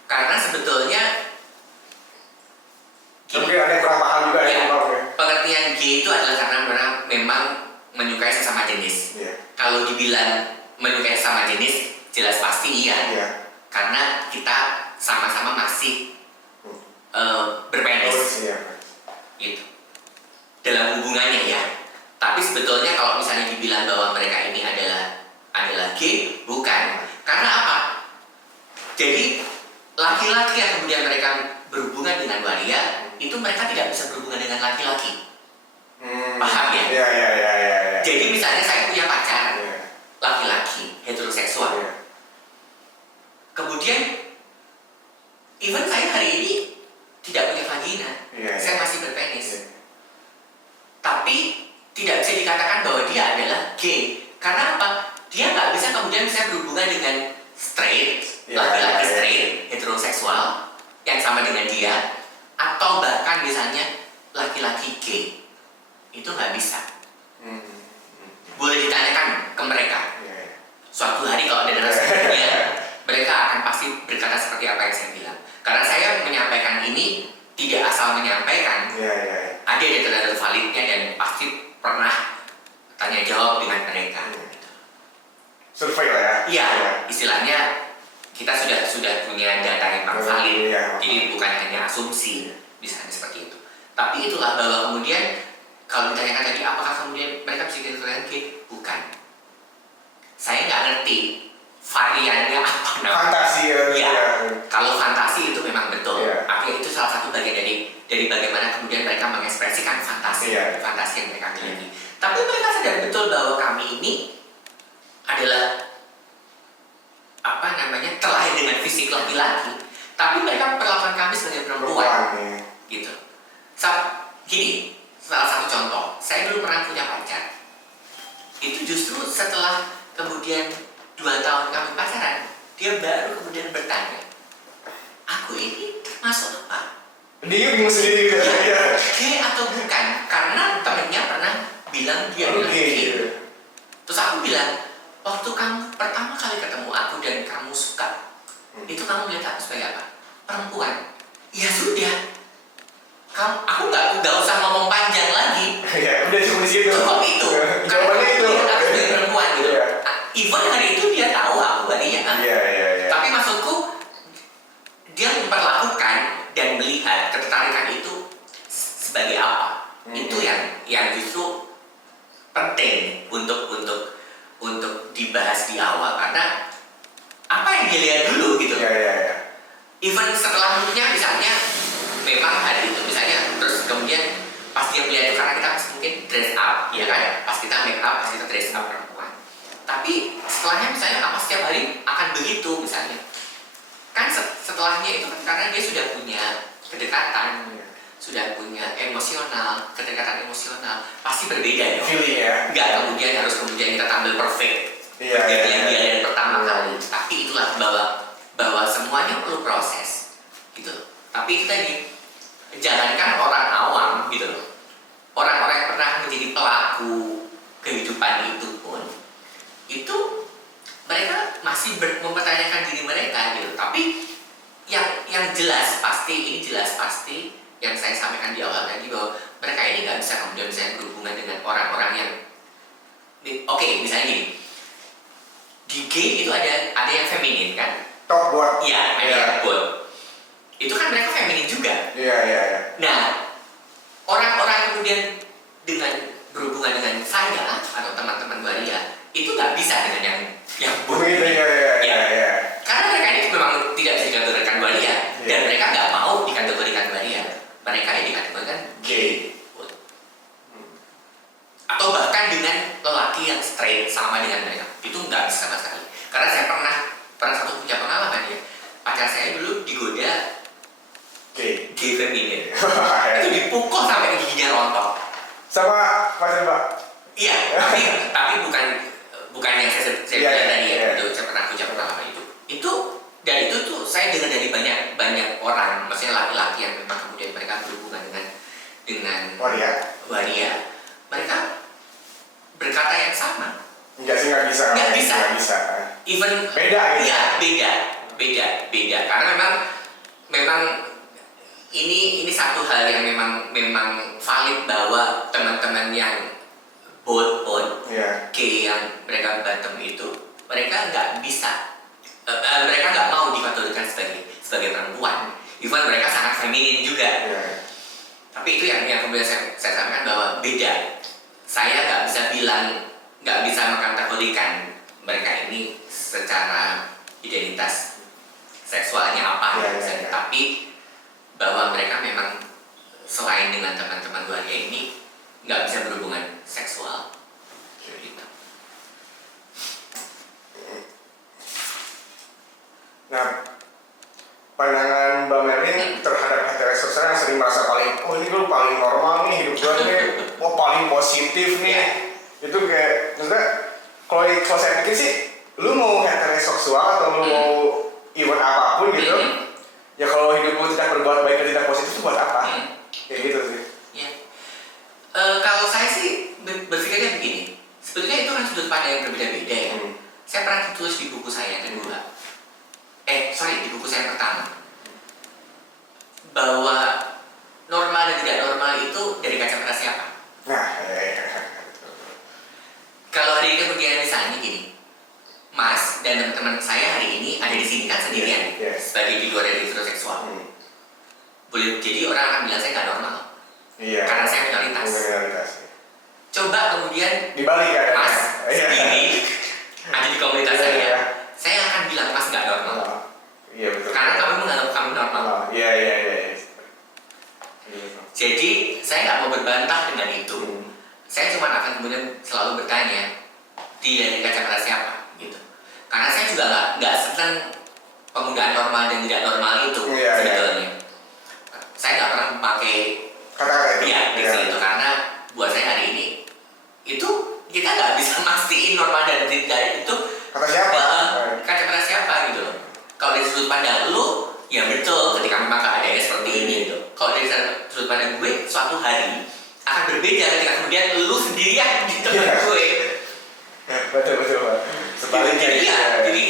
Karena sebetulnya mungkin ada yang kurang paham juga ya. Pengertian gay itu adalah karena memang menyukai sesama jenis. Kalau dibilang menyukai sesama jenis, jelas pasti iya. Karena kita sama-sama masih berpenis gitu dalam hubungannya ya. Tapi sebetulnya kalau misalnya dibilang bahwa mereka ini adalah gay, bukan. Karena apa? Jadi laki-laki yang kemudian mereka berhubungan dengan waria itu mereka tidak bisa berhubungan dengan laki-laki. Paham ya? Iya. Jadi misalnya saya punya pacar laki-laki heteroseksual. Kemudian even saya hari ini tidak punya vagina, saya masih berpenis. Tapi tidak bisa dikatakan bahwa dia adalah gay. Karena apa? Dia nggak bisa kemudian bisa berhubungan dengan straight, laki-laki straight, heteroseksual yang sama dengan dia, atau bahkan misalnya laki-laki gay. Itu nggak bisa. Boleh ditanyakan ke mereka. Suatu hari kalau ada narasumbernya, mereka akan pasti berkata seperti apa yang saya bilang. Karena saya menyampaikan ini tidak asal menyampaikan. Ada data-data validnya dan pasti pernah tanya jawab dengan mereka. Survei lah ya. Iya, istilahnya kita sudah punya data yang memang valid. Jadi bukan hanya asumsi, misalnya seperti itu. Tapi itulah bahwa kemudian kalau ditanyakan tadi apakah kemudian mereka bisa dikatakan gay? Bukan. Saya nggak ngerti variannya apa namanya. Fantasi ya. Kalau fantasi itu memang betul. Artinya itu salah satu bagian dari bagaimana kemudian mereka mengekspresikan fantasi yang mereka miliki. Tapi mereka sadar betul bahwa kami ini adalah terlahir dengan fisik laki-laki. Tapi mereka perlakuan kami sebagai perempuan. Gitu. Gini, salah satu contoh, saya dulu pernah punya pacar. Itu justru setelah kemudian 2 tahun kami pacaran, dia baru kemudian bertanya, aku ini masuk apa? Dia bingung sendiri gitu. Gay atau bukan? Karena temennya pernah bilang dia adalah gay. Terus aku bilang, waktu kamu pertama kali ketemu aku dan kamu suka, itu kamu lihat aku sebagai apa? Perempuan. Ya sudah. Aku nggak usah ngomong panjang lagi. Ya, udah cuma di situ. Cukup itu. Karena aku lihat aku sebagai perempuan gitu. Even hari itu dia tahu aku waria kan. Tapi maksudku dia memperlakukan dan melihat ketertarikan itu sebagai apa? Itu yang justru penting untuk dibahas di awal, karena apa yang dia lihat dulu gitu. Even setelahnya misalnya memang hari itu misalnya terus kemudian pas dia melihat itu karena kita mungkin dress up ya kan, pas kita make up, pas kita dress up perempuan. Tapi setelahnya misalnya apa setiap hari akan begitu misalnya. Kan setelahnya itu kan karena dia sudah punya kedekatan, sudah punya kedekatan emosional, pasti berbeda ya. Feeling ya. Enggak kemudian kita tampil perfect. Seperti yang dia lihat pertama kali. Tapi itulah bahwa semuanya perlu proses gitu. Tapi itu tadi, jangankan orang awam gitu loh, orang-orang yang pernah menjadi pelaku kehidupan itu pun itu mereka masih mempertanyakan diri mereka gitu. Tapi yang jelas pasti yang saya sampaikan di awal tadi bahwa mereka ini nggak bisa kemudian misalnya berhubungan dengan orang-orang yang misalnya gini, di gay itu ada yang feminin kan, Top buat. iya ada yang bot. Itu kan mereka feminin juga. Nah, orang-orang kemudian berhubungan dengan saya atau teman-teman waria itu nggak bisa dengan yang bot. Karena mereka ini memang tidak bisa dikategorikan waria dan mereka nggak mau dikategorikan waria. Mereka yang dikategorikan gay. Atau bahkan dengan lelaki yang straight sama dengan mereka itu nggak bisa sama sekali. Karena saya pernah satu punya pengalaman ya, pacar saya dulu digoda gay feminin. Itu dipukul sampai giginya rontok. Sama Mbak. Iya, tapi bukan yang saya bilang tadi ya. Itu saya pernah punya pengalaman itu. Dan itu tuh saya dengar dari banyak orang, maksudnya laki-laki yang memang kemudian mereka berhubungan dengan waria. Mereka berkata yang sama. Nggak bisa. Even beda gitu. Iya, beda. Karena memang ini satu hal yang memang valid bahwa teman-teman yang bold gay yang mereka bottom itu mereka nggak bisa, mereka nggak mau dikategorikan sebagai perempuan. Even mereka sangat feminin juga. Tapi itu yang kemudian saya sampaikan bahwa beda. Saya nggak bisa mengkategorikan mereka ini secara identitas seksualnya apa, tapi bahwa mereka memang selain dengan teman-teman keluarga ini nggak bisa berhubungan seksual. Gitu. Nah, pandangan Mbak Merlin terhadap heteroseksual yang sering merasa ini gue paling normal nih, hidup gue nih, paling positif nih. Itu kayak, maksudnya, kalau saya pikir sih, lu mau heteroseksual atau lu mau event apapun gitu, ya kalau hidup lu tidak berbuat baik dan tidak positif itu buat apa? Kayak gitu sih. Ya. Kalau saya sih berpikirnya begini, sebetulnya itu kan sudut pandang yang berbeda-beda ya. Saya pernah ditulis di buku saya yang kedua. Di buku saya yang pertama. Bahwa normal dan tidak normal itu dari kacamata siapa? Nah, kalau hari ini kemudian misalnya gini, Mas dan teman-teman saya hari ini ada di sini kan sendirian, sebagai di luar dari heteroseksual. Boleh jadi orang akan bilang saya nggak normal, karena saya minoritas. Coba kemudian dibalik kan? Mas sendiri ada di komunitas saya akan bilang Mas nggak normal. Iya betul. Karena kamu menganggap kamu normal. Iya. Jadi saya nggak mau berbantah dengan itu. Saya cuma akan kemudian selalu bertanya dari kacamata siapa gitu. Karena saya juga nggak senang penggunaan normal dan tidak normal itu sebetulnya. Saya nggak pernah memakai kata-kata itu karena buat saya hari ini itu kita nggak bisa mastiin normal dan tidak itu kata siapa? Kacamata siapa gitu loh. Kalau dari sudut pandang lu, ya betul ketika memang keadaannya seperti ini gitu. Kalau dari sudut pandang gue, suatu hari akan berbeda ketika kemudian lu sendirian di tempat gue. Betul. Jadi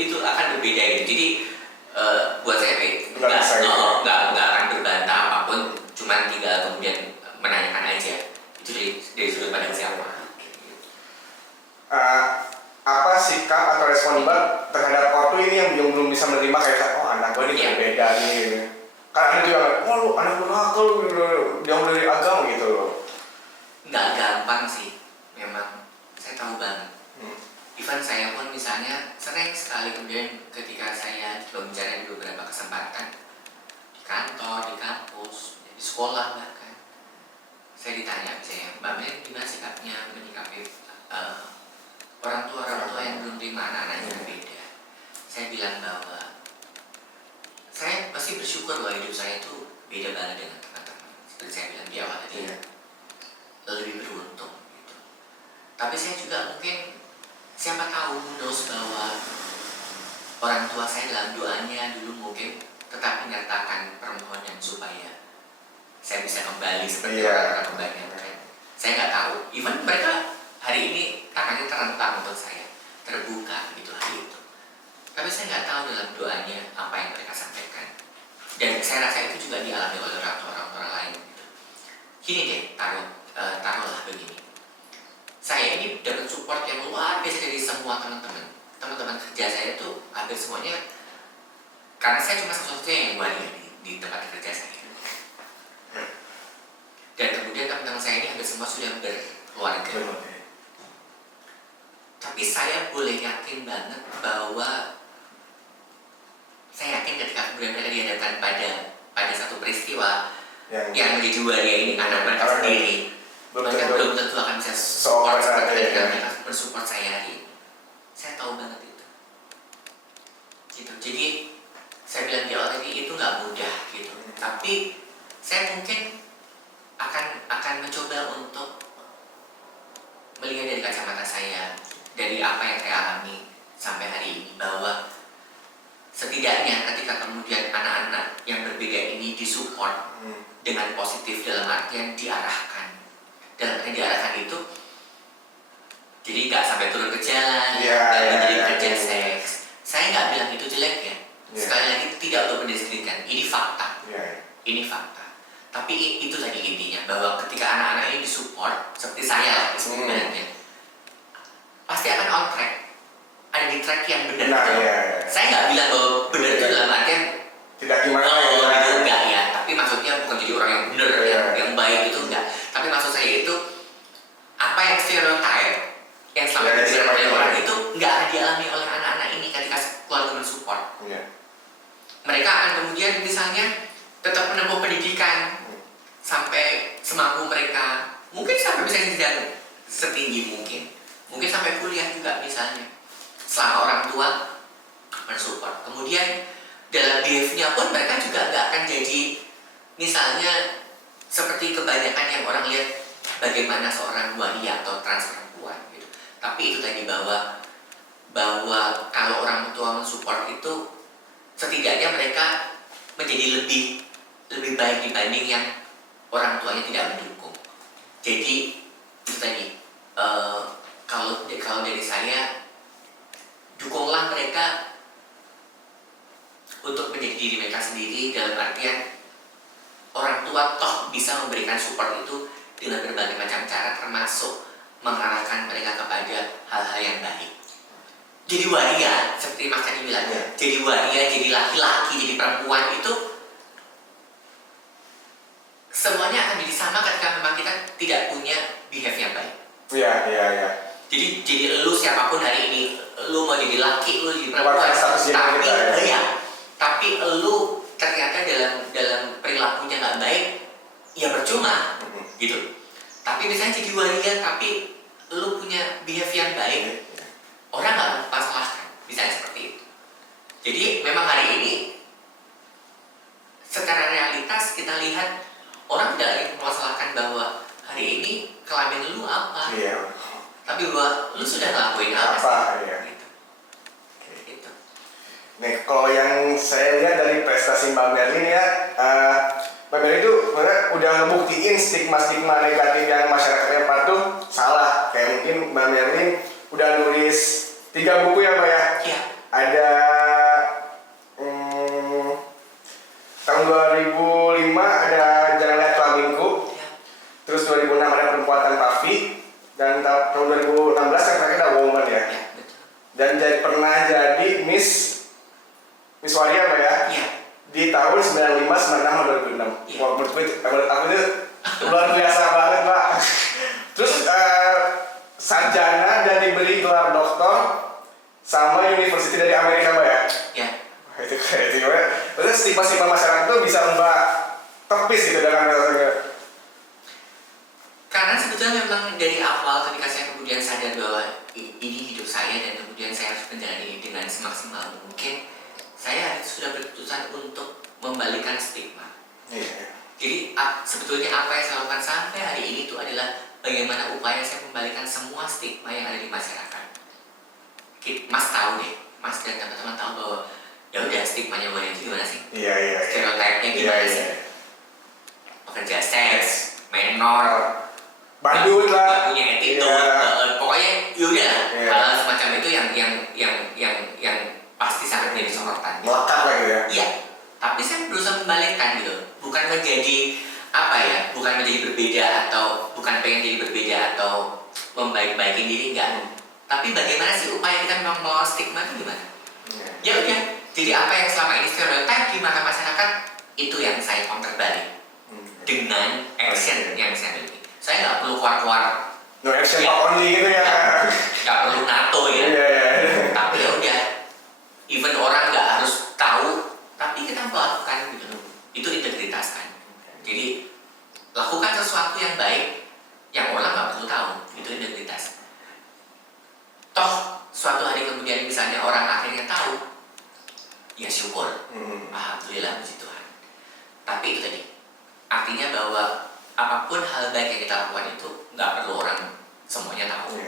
itu akan berbeda gitu. Jadi buat saya nggak akan berbantah apapun, cuman tinggal kemudian menanyakan aja itu dari sudut pandang siapa. Apa sikap atau respon Mbak terhadap ortu ini yang belum bisa menerima kayak anak gue ini berbeda nih. Karena ada juga lu anak lu nakal, jauh dari agama gitu loh. Nggak gampang sih, memang saya tahu banget. Even saya pun misalnya sering sekali kemudian ketika saya berbicara di beberapa kesempatan di kantor, di kampus, di sekolah bahkan, saya ditanya misalnya, Mbak Merlin gimana sikapnya menyikapi orang tua yang belum terima anak-anaknya berbeda. Saya bilang bahwa saya pasti bersyukur bahwa hidup saya itu beda banget dengan teman-teman. Seperti saya bilang di awal tadi, lebih beruntung gitu. Tapi saya juga mungkin siapa tahu knows bahwa orang tua saya dalam doanya dulu mungkin tetap menyertakan permohonan supaya saya bisa kembali seperti orang-orang kebanyakan. Saya nggak tahu. Even mereka hari ini tangannya terentang untuk saya, terbuka gitu hari itu. Tapi saya nggak tahu dalam doanya apa yang mereka sampaikan. Dan saya rasa itu juga dialami oleh orang-orang lain. Gitu. Gini deh, taruhlah begini. Saya ini dapat support yang luar biasa dari semua teman-teman kerja saya itu hampir semuanya. Karena saya cuma satu-satunya yang waria di tempat kerja saya. Dan kemudian teman-teman saya ini hampir semua sudah berkeluarga. Tapi saya boleh yakin banget bahwa saya yakin ketika kemudian mereka dihadapkan pada satu peristiwa yang menjadi waria ini anak mereka sendiri, mereka belum tentu akan bisa support seperti mereka bersupport saya hari ini. Saya tahu banget itu. Gitu. Jadi saya bilang di awal tadi itu nggak mudah gitu. Tapi saya mungkin akan mencoba untuk melihat dari kacamata saya, dari apa yang saya alami sampai hari ini, bahwa setidaknya ketika kemudian anak-anak yang berbeda ini disupport dengan positif dalam artian diarahkan. Dalam artian diarahkan itu jadi nggak sampai turun ke jalan, nggak menjadi kerja seks. Saya nggak bilang itu jelek ya. Sekali lagi tidak untuk mendiskreditkan. Ini fakta. Ini fakta. Tapi itu tadi intinya, bahwa ketika anak-anak ini disupport seperti saya lah sebenarnya, pasti akan on track, ada di track yang benar. Saya nggak bilang bahwa benar itu dalam artian stereotype yang selama ini diberikan oleh orang itu nggak akan dialami oleh anak-anak ini ketika keluarga mensupport. Mereka akan kemudian misalnya tetap menempuh pendidikan sampai semampu mereka, mungkin sampai bisa jenjang setinggi mungkin sampai kuliah juga misalnya, selama orang tua mensupport. Kemudian dalam behave-nya pun mereka juga nggak akan jadi misalnya seperti kebanyakan yang orang lihat bagaimana seorang waria atau trans perempuan gitu. Tapi itu tadi bahwa kalau orang tua mensupport itu setidaknya mereka menjadi lebih baik dibanding yang orang tuanya tidak mendukung. Jadi itu tadi kalau dari saya, dukunglah mereka untuk menjadi diri mereka sendiri, dalam artian orang tua toh bisa memberikan support itu dengan berbagai macam cara, termasuk mengarahkan mereka kepada hal-hal yang baik. Jadi waria, seperti Mas Candi bilang, jadi waria, jadi laki-laki, jadi perempuan itu semuanya akan jadi sama ketika memang kita tidak punya behave yang baik. Iya. Jadi lu siapapun hari ini, lu mau jadi laki, lu jadi perempuan, tapi lu ternyata dalam perilakunya nggak baik, ya percuma, gitu. Tapi misalnya jadi waria, tapi lu punya behave yang baik, orang nggak masalahkan, misalnya seperti itu. Jadi memang hari ini, secara realitas kita lihat orang tidak lagi mempermasalahkan bahwa hari ini kelamin lu apa, tapi bahwa lu sudah ngelakuin apa sih? Gitu. Nih, kalau yang saya lihat dari prestasi Mbak Merlin ya, Mbak Merlin itu udah ngebuktiin stigma-stigma negatif yang masyarakatnya patuh salah. Kayak mungkin Mbak Merlin udah nulis 3 buku ya Mbak ya? Iya. Ada tahun 2005 ada Jangan Lihat Kelaminku, terus 2006 ada Perempuan Tanpa Fi, dan tahun 2016 yang terakhir ada Woman ya. Dan pernah jadi Miss Waria Mbak ya? Iya. Di tahun 95, 96, 2006. Wah, menurut aku itu luar biasa banget Mbak. Terus sarjana dan diberi gelar doktor sama university dari Amerika Mbak ya? Iya. Itu kayak itu Mbak. Terus stigma-stigma masyarakat itu bisa Mbak tepis gitu dengan rasanya. Karena sebetulnya memang dari awal ketika saya kemudian sadar bahwa ini hidup saya dan kemudian saya harus menjalani dengan semaksimal mungkin, saya sudah berkeputusan untuk membalikan stigma. Jadi sebetulnya apa yang saya lakukan sampai hari ini itu adalah bagaimana upaya saya membalikan semua stigma yang ada di masyarakat. Mas tahu deh, Mas dan teman-teman tahu bahwa ya udah stigmanya waria itu gimana sih? Stereotipnya gimana sih? Pekerja seks, menor, bandut lah, punya attitude, pokoknya yaudah hal semacam itu yang pasti sangat menjadi sorotan. Melekat lah gitu ya. Iya, tapi saya berusaha membalikkan gitu, bukan menjadi bukan menjadi berbeda atau bukan pengen jadi berbeda atau membaik-baikin diri, enggak. Tapi bagaimana sih upaya kita memang mau stigma itu gimana? Ya udah, jadi apa yang selama ini stereotip di mata masyarakat itu yang saya counter balik dengan action yang saya miliki. Saya nggak perlu keluar-keluar no action only gitu ya. Nggak perlu NATO ya. Tapi ya udah, even orang nggak harus tahu, tapi kita melakukan gitu. Itu integritas kan. Jadi lakukan sesuatu yang baik, yang orang nggak perlu tahu. Itu integritas. Toh suatu hari kemudian misalnya orang akhirnya tahu, ya syukur, alhamdulillah puji Tuhan. Tapi itu tadi, artinya bahwa apapun hal baik yang kita lakukan itu nggak perlu orang semuanya tahu.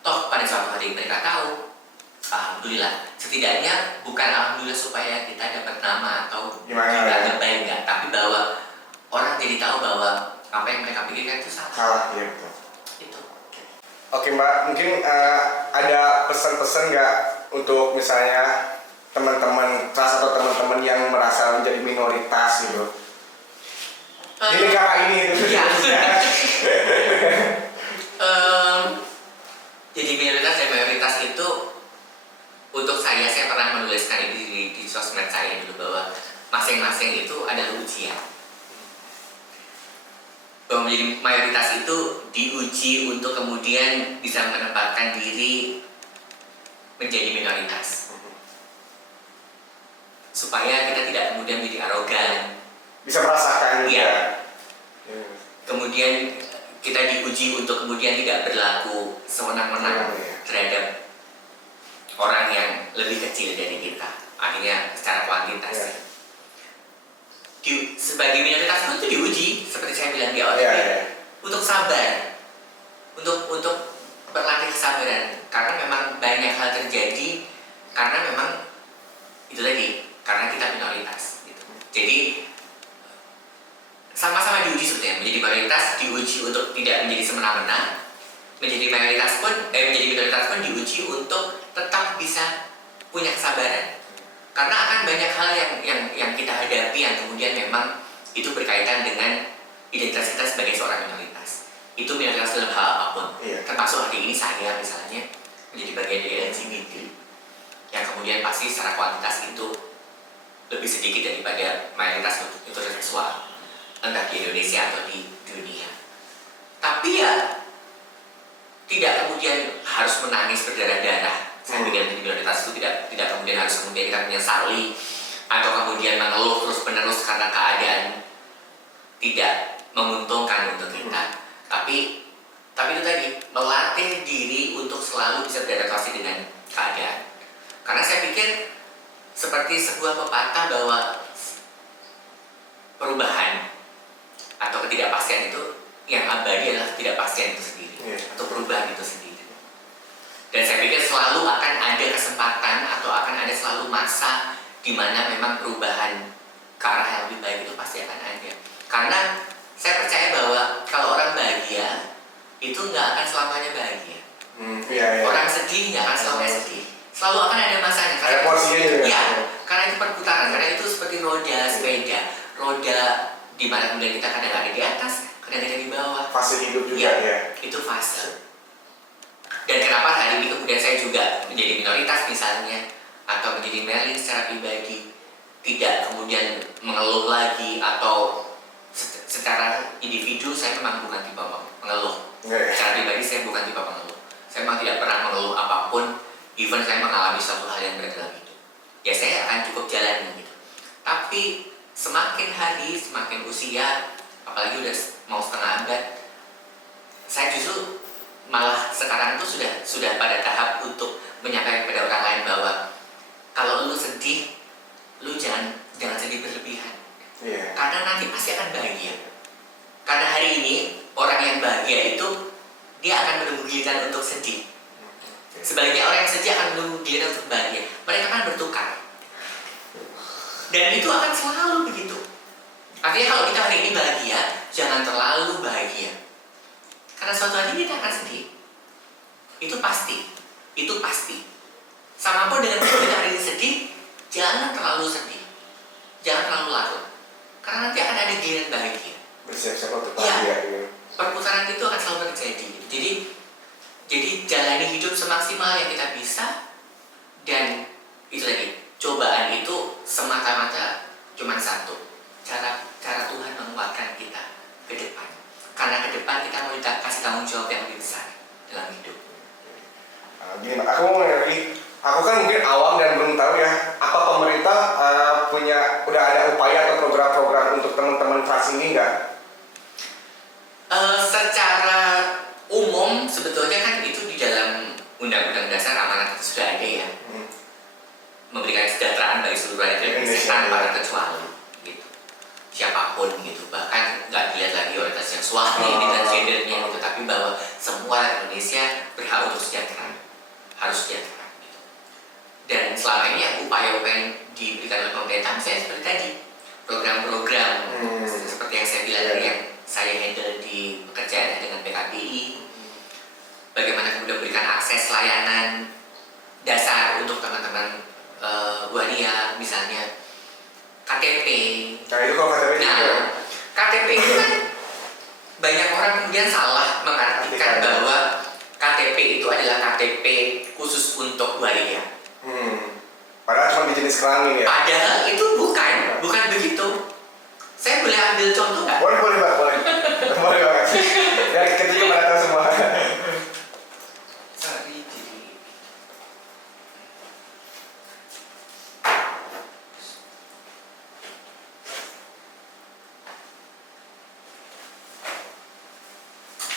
Toh pada suatu hari mereka tahu, alhamdulillah. Setidaknya bukan alhamdulillah supaya kita dapat nama atau kita baik enggak, tapi bahwa orang jadi tahu bahwa apa yang mereka pikirkan itu salah. Iya betul. Itu. Oke Mbak, mungkin ada pesan-pesan nggak untuk misalnya teman-teman trans atau teman-teman yang merasa menjadi minoritas gitu di negara ini gitu. Jadi minoritas dan mayoritas itu untuk saya pernah menuliskan di sosmed saya dulu bahwa masing-masing itu adalah ujian. Bahwa bahwa menjadi mayoritas itu diuji untuk kemudian bisa menempatkan diri menjadi minoritas, supaya kita tidak kemudian menjadi arogan, bisa merasakan juga. Iya. Kemudian kita diuji untuk kemudian tidak berlaku sewenang-wenang terhadap orang yang lebih kecil dari kita, akhirnya secara kuantitas. Sebagai minoritas pun itu diuji, seperti saya bilang di awal tadi, untuk sabar, untuk berlatih kesabaran, karena memang banyak hal terjadi karena memang itu tadi, karena kita minoritas gitu. Jadi sama-sama diuji sebetulnya. Menjadi mayoritas diuji untuk tidak menjadi semena-mena, menjadi minoritas pun diuji untuk tetap bisa punya kesabaran, karena akan banyak hal yang kita hadapi yang kemudian memang itu berkaitan dengan identitas kita sebagai seorang minoritas. Itu minoritas dalam hal apapun, termasuk hari ini saya misalnya menjadi bagian dari LGBT, yang kemudian pasti secara kuantitas itu lebih sedikit daripada mayoritas itu seksual, entah di Indonesia atau di dunia. Tapi ya tidak kemudian harus menangis berdarah-darah. Saya pikir menjadi minoritas itu tidak kemudian harus kemudian kita menyesali atau kemudian mengeluh terus-menerus karena keadaan tidak menguntungkan untuk kita. Tapi itu tadi, melatih diri untuk selalu bisa beradaptasi dengan keadaan. Karena saya pikir seperti sebuah pepatah bahwa perubahan atau ketidakpastian itu yang abadi adalah ketidakpastian itu sendiri, atau perubahan itu sendiri. Dan saya pikir selalu akan ada kesempatan atau akan ada selalu masa di mana memang perubahan ke arah yang lebih baik itu pasti akan ada. Karena saya percaya bahwa kalau orang bahagia itu nggak akan selamanya bahagia. Orang sedih nggak akan selamanya sedih. Selalu akan ada masanya. Karena itu perputaran. Karena itu seperti roda sepeda. Roda di mana kemudian kita kadang ada di atas, kadang ada di bawah. Fase hidup juga Itu fase. Dan kenapa hari ini kemudian saya juga menjadi minoritas misalnya, atau menjadi Merlin secara pribadi, tidak kemudian mengeluh lagi, atau secara individu saya memang bukan tipe mengeluh. Secara pribadi saya bukan tipe mengeluh. Saya memang tidak pernah mengeluh apapun, even saya mengalami suatu hal yang berat dalam hidup. Ya saya akan cukup jalani gitu. Tapi semakin hari, semakin usia, apalagi udah mau setengah abad, saya justru malah sekarang itu sudah pada tahap untuk menyampaikan kepada orang lain bahwa kalau lu sedih, lu jangan sedih berlebihan. Karena nanti pasti akan bahagia. Karena hari ini orang yang bahagia itu dia akan menunggu giliran untuk sedih. Sebaliknya orang yang sedih akan menunggu giliran untuk bahagia. Mereka akan bertukar. Dan itu akan selalu begitu. Artinya kalau kita hari ini bahagia, jangan terlalu bahagia. Karena suatu hari kita akan sedih. Itu pasti. Sama pun dengan kita hari ini sedih, jangan terlalu sedih. Jangan terlalu larut. Karena nanti akan ada giliran bahagia. Bersiap-siap untuk bahagia. Perputaran itu akan selalu terjadi. Jadi jalani hidup semaksimal yang kita bisa. Dan itu lagi, cobaan itu semata-mata cuma satu. Cara Tuhan menguatkan kita ke depan. Karena ke depan kita mau kasih tanggung jawab yang lebih besar dalam hidup. Gini, aku mau lagi. Aku kan mungkin awam dan belum tahu ya, apa pemerintah udah ada upaya atau program-program untuk teman-teman trans ini nggak? Secara umum sebetulnya kan itu di dalam Undang-Undang Dasar Amanat itu sudah ada ya. Memberikan kesejahteraan bagi seluruh rakyat Indonesia tanpa terkecuali. Siapapun gitu, bahkan nggak dilihat lagi orientasi seksualnya, transgendernya gitu, tapi bahwa semua Indonesia berhak untuk sejahtera, harus sejahtera gitu. Dan selama ini yang upaya-upaya yang diberikan oleh pemerintah, misalnya seperti tadi program-program seperti yang saya bilang tadi yang saya handle di pekerjaan dengan PKBI, bagaimana kemudian memberikan akses layanan dasar untuk teman-teman waria misalnya. KTP. KTP itu kan banyak orang kemudian salah mengartikan bahwa KTP itu adalah KTP khusus untuk waria. Padahal cuma di jenis kelamin ya. Padahal itu bukan begitu. Saya boleh ambil contoh nggak? Boleh, boleh Mbak, boleh. Boleh banget. Dari kecil pada tahu semua. Sorry, jadi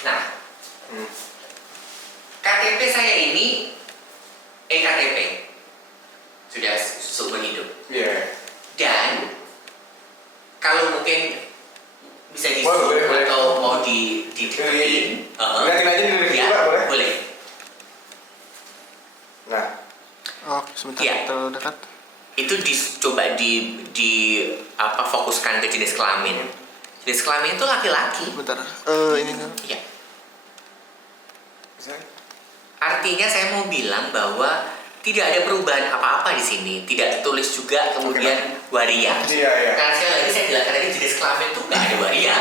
nah, KTP saya ini EKTP sudah seumur hidup. Iya. Dan kalau mungkin bisa di Boleh, boleh. atau mau dideketin, Lihatin aja dulu ya, Mbak, boleh? boleh. Nah, Oh, sebentar, Iya. terlalu dekat. Itu coba di apa fokuskan ke jenis kelamin. Jenis kelamin itu laki-laki. Bentar. Ini kan. Iya. bisa? Artinya saya mau bilang bahwa tidak ada perubahan apa-apa di sini. Tidak tertulis juga kemudian waria. Iya, iya. Karena sekali lagi saya jelaskan tadi jenis kelamin itu nggak ada waria.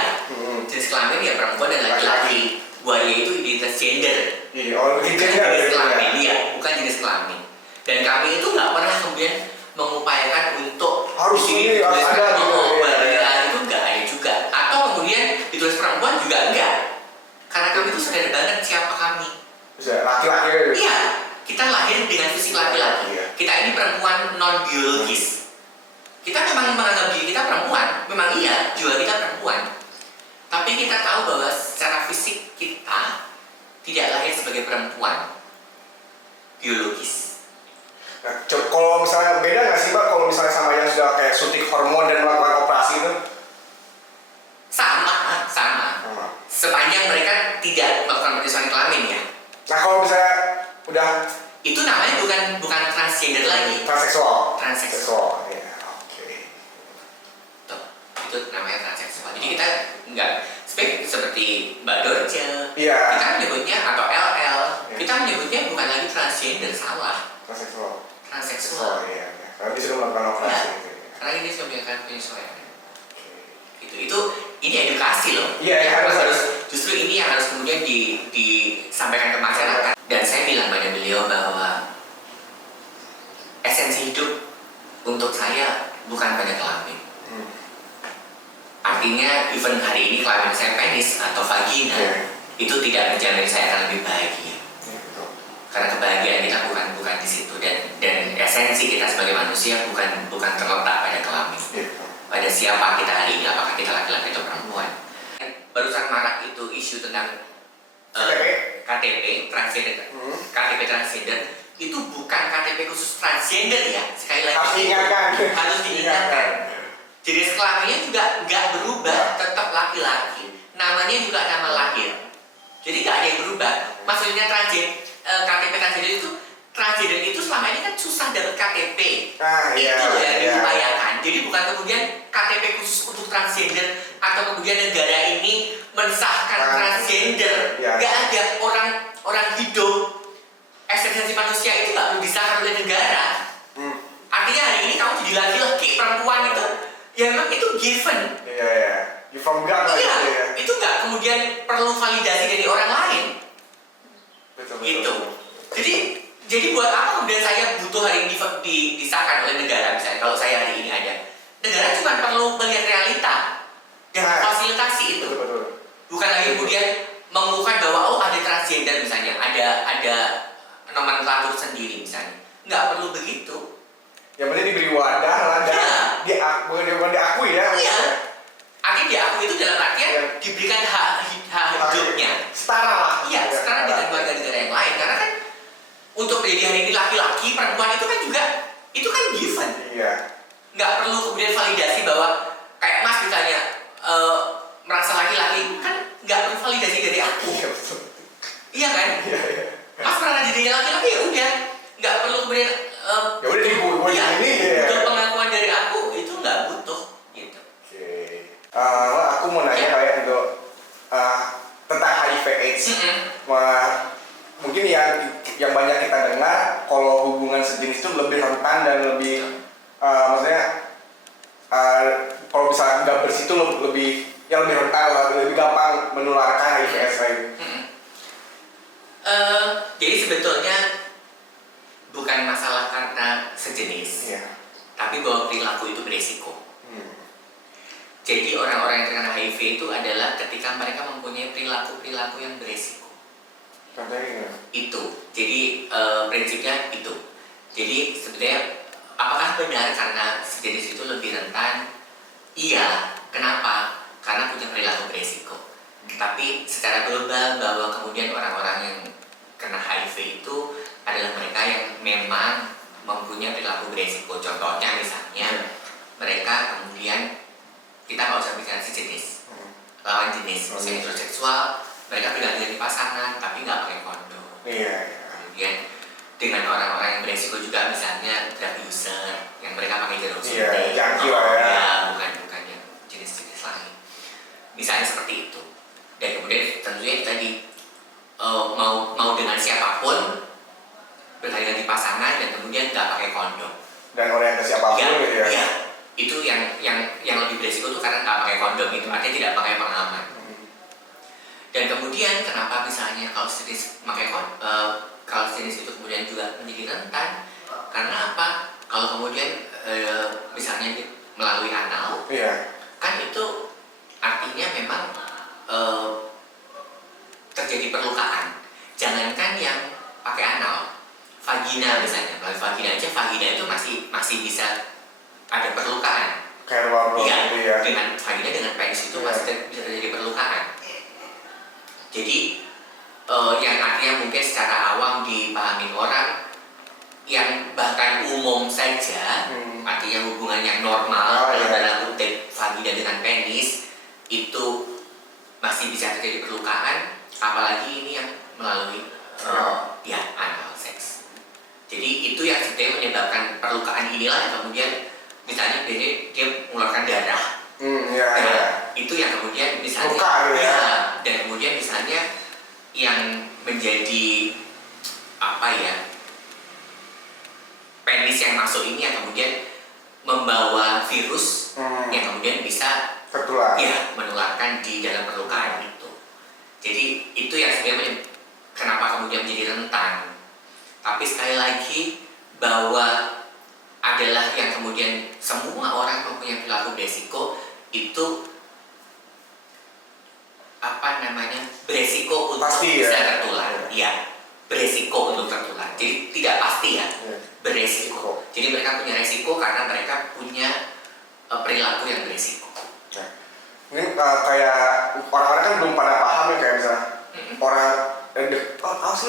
Jenis kelamin ya perempuan dan laki-laki. Waria itu identitas gender. Iya, oh Bukan gitu jenis ya. kelamin, iya, bukan jenis kelamin. Dan kami itu nggak pernah kemudian mengupayakan untuk Harus ini, harus ditulis ada gitu, oh, iya. waria itu nggak ada juga. Atau kemudian ditulis perempuan juga enggak. Karena kami itu sadar banget siapa kami. Bisa, laki-laki ya. Iya, kita lahir dengan fisik laki-laki. Iya. Kita ini perempuan non biologis. Kita memang menganggap diri kita perempuan, memang iya, jiwa kita perempuan. Tapi kita tahu bahwa secara fisik kita tidak lahir sebagai perempuan biologis. Nah, kalau misalnya beda nggak sih Mbak kalau misalnya sama yang sudah kayak suntik hormon dan melakukan operasi itu? Sama. Sepanjang mereka tidak melakukan penyesuaian kelamin ya. Nah kalau misalnya udah Itu namanya bukan transgender lagi. transseksual. Transseksual. Iya, oke. Tuh, itu namanya transseksual. Jadi kita nggak seperti Mbak Dorce. Iya. Kita menyebutnya atau LL. Iya. Kita menyebutnya bukan lagi transgender, salah. Transseksual. Transseksual. Iya, iya. Karena dia sudah melakukan operasi Iya. gitu. Ya. Karena ini sudah melakukan penyesuaian. Oke. Itu ini edukasi loh. Iya, iya, harus justru ini yang harus kemudian disampaikan ke masyarakat. Dan saya bilang pada beliau bahwa esensi hidup untuk saya bukan pada kelamin. Artinya even hari ini kelamin saya penis atau vagina Iya. itu tidak menjamin saya akan lebih bahagia. Iya, betul. Karena kebahagiaan kita bukan di situ dan esensi kita sebagai manusia bukan terletak pada kelamin. Iya, betul. Pada siapa kita hari ini, apakah kita laki-laki atau perempuan. Barusan marak itu isu tentang KTP transgender. KTP transgender itu bukan KTP khusus transgender ya. Sekali lagi Harus diingatkan. harus diingatkan. Jenis kelaminnya juga nggak berubah, tetap laki-laki. Namanya juga nama lahir. Jadi nggak ada yang berubah. Maksudnya KTP transgender itu selama ini kan susah dapat KTP. Iya. Itu loh yang Iya. diupayakan. Jadi bukan kemudian KTP khusus untuk transgender atau kemudian negara ini mensahkan transgender. Iya. Nggak ada orang hidup. Eksistensi manusia itu nggak perlu disahkan oleh negara. Artinya hari ini kamu jadi laki-laki perempuan itu, ya memang itu given. Iya, iya. You from God lah Iya, gitu ya. itu nggak kemudian perlu validasi dari orang lain. Betul, betul. Gitu. Jadi buat apa kemudian saya butuh hari ini disahkan oleh negara misalnya kalau saya hari ini ada. Negara cuma perlu melihat realita dan fasilitasi itu. Betul, betul. Bukan lagi kemudian mengumumkan bahwa oh ada transgender misalnya, ada nomenklatur sendiri misalnya. Nggak perlu begitu. Yang penting diberi wadah lah dan bukan diakui ya. Iya. Artinya diakui itu dalam artian Iya. diberikan hak hidupnya. Setara lah. Iya, sekarang dengan warga negara yang lain karena kan untuk menjadi hari ini laki-laki perempuan itu kan given. Iya. Nggak perlu kemudian validasi bahwa kayak Mas misalnya merasa laki-laki kan nggak perlu validasi dari aku. Iya, betul. Iya kan? Iya, iya. Mas merasa dirinya laki-laki ya udah nggak perlu kemudian Ya udah dibuat iya, ini ya. butuh pengakuan dari aku itu nggak butuh gitu. Oke. Aku mau nanya kayak untuk tentang HIV/AIDS. Mungkin yang banyak kita dengar kalau hubungan sejenis itu lebih rentan dan lebih maksudnya kalau bisa nggak bersih itu lebih rentan, lebih gampang menularkan HIV/AIDS lain. Jadi sebetulnya bukan masalah karena sejenis, Iya. tapi bahwa perilaku itu beresiko. Jadi orang-orang yang terkena HIV itu adalah ketika mereka mempunyai perilaku-perilaku yang beresiko. Contohnya gimana? Itu. Jadi prinsipnya itu. Jadi sebenarnya apakah benar karena sejenis itu lebih rentan? Iya. Kenapa? Karena punya perilaku beresiko. Tapi secara global bahwa kemudian orang-orang yang kena HIV itu adalah mereka yang memang mempunyai perilaku beresiko. Contohnya misalnya mereka kemudian kita nggak usah bicara sejenis, lawan jenis, misalnya heteroseksual, mereka berganti pasangan tapi nggak pakai kondom. Kemudian dengan orang-orang yang beresiko juga misalnya drug user yang mereka pakai jarum suntik, bukan yang jenis-jenis lain. Misalnya seperti itu. Dan kemudian tentunya itu tadi mau dengan siapapun berganti pasangan dan kemudian nggak pakai kondom. Dan orang yang ke siapapun gitu ya? Iya. Itu yang lebih beresiko itu karena nggak pakai kondom itu artinya tidak pakai pengaman. Dan kemudian kenapa misalnya kalau jenis kalau jenis itu kemudian juga menjadi rentan karena apa? Kalau kemudian misalnya melalui anal, kan itu artinya memang terjadi perlukaan. Jangankan yang pakai anal, vagina misalnya, melalui vagina aja, vagina itu masih bisa ada perlukaan. Kayak ruang gitu ya? Dengan vagina dengan penis itu masih bisa terjadi perlukaan. Jadi yang artinya mungkin secara awam dipahami orang yang bahkan umum saja, artinya hubungan yang normal dalam kutip vagina dengan penis itu masih bisa terjadi perlukaan, apalagi ini yang melalui anal seks. Jadi itu yang sebetulnya menyebabkan perlukaan inilah yang kemudian misalnya dia mengeluarkan darah. Itu yang kemudian misalnya luka, dan kemudian misalnya yang menjadi penis yang masuk ini yang kemudian membawa virus yang kemudian bisa tertular. Menularkan di dalam perlukaan itu. Jadi itu yang sebenarnya kenapa kemudian menjadi rentan. Tapi sekali lagi bahwa adalah yang kemudian semua orang mempunyai perilaku beresiko itu beresiko untuk bisa tertular. Beresiko untuk tertular. Jadi tidak pasti beresiko. Jadi mereka punya resiko karena mereka punya perilaku yang beresiko. Ini kayak orang-orang kan belum pada paham ya, kayak misalnya orang lu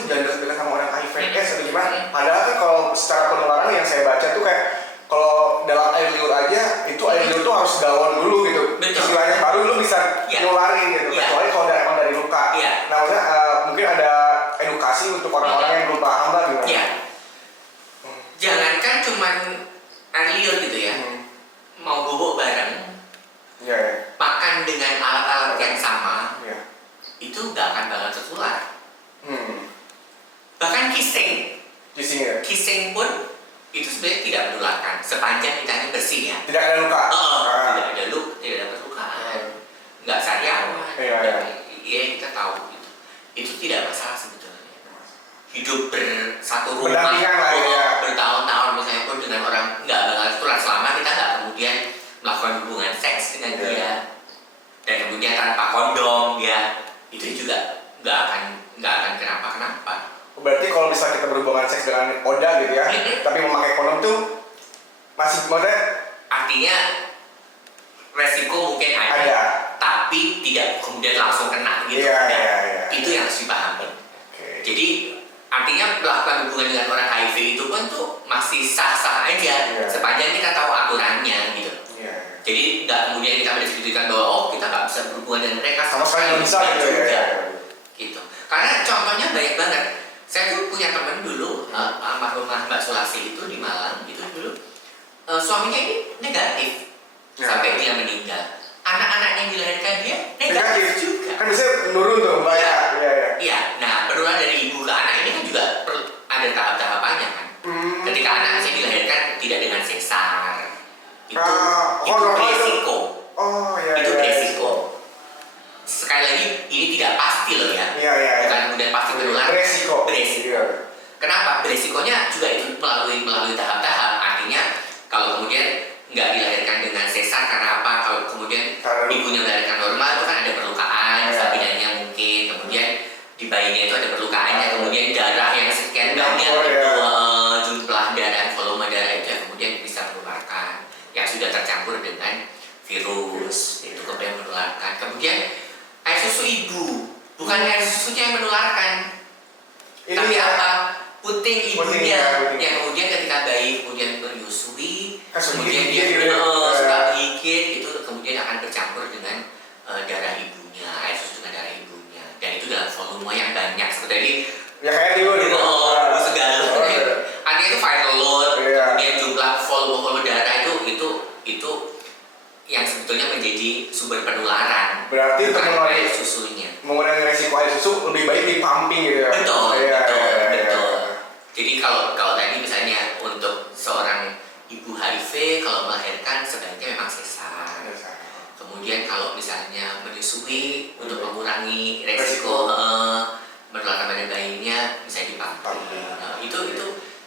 jangan dekat sama orang HIV/AIDS atau gimana. Padahal kan kalau secara penularan yang saya baca tuh kayak kalau dalam air liur aja itu air liur tuh harus galon dulu gitu. Istilahnya baru lu bisa nularin gitu. Kecuali kalau emang dari luka. Nah maksudnya mungkin ada edukasi untuk orang-orang yang belum paham lah gimana. Jangankan cuman air liur gitu ya. Mau bubuk bareng. Makan dengan alat-alat yang sama. Itu nggak akan bakal tertular. Bahkan kissing pun itu sebenarnya tidak menularkan sepanjang kita bersih ya. Tidak ada luka. Tidak ada perlukaan, nggak sariawan. Kita tahu itu tidak masalah sebetulnya. Hidup bersatu rumah bertahun-tahun misalnya pun dengan orang nggak bakal tertular selama kita nggak kemudian melakukan hubungan seks dengan dia dan kemudian tanpa kondom itu juga nggak akan kenapa-kenapa. Berarti kalau misalnya kita berhubungan seks dengan Oda gitu ya, tapi memakai kondom tuh masih artinya resiko mungkin ada. Tapi tidak kemudian langsung kena gitu. Itu yang harus dipahami. Jadi artinya melakukan hubungan dengan orang HIV itu pun tuh masih sah-sah aja sepanjang kita tahu aturannya gitu. Jadi nggak kemudian kita mendiskusikan bahwa kita nggak bisa berhubungan dengan mereka sama sekali bisa gitu. Karena contohnya banyak banget. Saya tuh punya teman dulu, almarhumah Mbak Sulasi itu di Malang itu dulu suaminya ini negatif sampai dia meninggal. Anak-anaknya yang dilahirkan dia negatif juga. Kan bisa menurun tuh Mbak ya. Nah penularan dari ibu ke anak ini kan juga ada tahap-tahapannya kan. Ketika anaknya dilahirkan tidak dengan sesar, itu beresiko. Itu beresiko. Sekali lagi ini tidak pasti loh ya. Bukan kemudian pasti menular. Beresiko. Kenapa? Beresikonya juga itu melalui tahap-tahap. Artinya kalau kemudian nggak dilahirkan dengan sesar karena apa? Kalau kemudian Karena- ibunya melahirkan normal itu kan ada perlukaan, Iya. sabinanya mungkin, kemudian di bayinya itu ada perlukaannya, kemudian darah yang sekian banyak Oh, iya. itu jumlah darah, volume darah itu yang kemudian bisa menularkan, yang sudah tercampur dengan virus itu kemudian menularkan. Kemudian air susu ibu, bukan air susunya yang menularkan, tapi apa? Puting ibunya Puting. yang kemudian ketika bayi kemudian menyusui, Kan suka kemudian dia gigit gitu ya. suka gigit, itu kemudian akan bercampur dengan darah ibunya, air susu dengan darah ibunya, dan itu dalam volume yang banyak seperti Ya kayak di luar gitu. segala Oh, iya. artinya itu viral load, Iya. kemudian jumlah volume darah itu yang sebetulnya menjadi sumber penularan, Berarti untuk bukan mengurangi air susunya. mengurangi resiko air susu lebih baik di pumping gitu ya. Betul, Iya, betul, iya, iya, betul. iya. Jadi kalau tadi misalnya untuk seorang ibu HIV kalau melahirkan sebaiknya memang sesar. Kemudian kalau misalnya menyusui untuk mengurangi resiko menularkan pada bayinya bisa dipamping. Nah, itu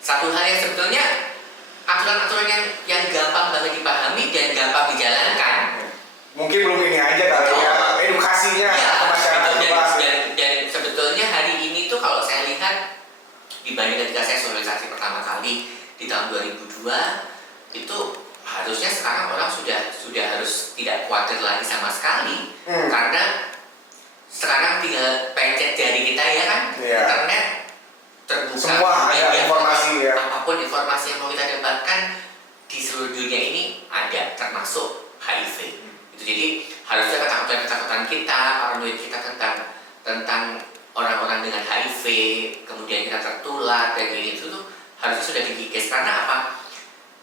satu hal yang sebetulnya aturan-aturan yang gampang banget dipahami dan gampang dijalankan. Mungkin belum ini aja kali ya, edukasinya Ya, ke masyarakat dan, luas. dan sebetulnya hari ini tuh kalau saya lihat dibanding ketika saya sosialisasi pertama kali di tahun 2002 itu harusnya sekarang orang sudah harus tidak khawatir lagi sama sekali karena sekarang tinggal pencet jari kita ya kan, Iya. internet terbuka, Semua kemudian ada informasi ya. apapun informasi yang mau kita dapatkan di seluruh dunia ini ada, termasuk HIV. Itu jadi harusnya ketakutan kita, paranoid kita tentang orang-orang dengan HIV, kemudian kita tertular dan ini itu tuh harusnya sudah dikikis. Karena apa?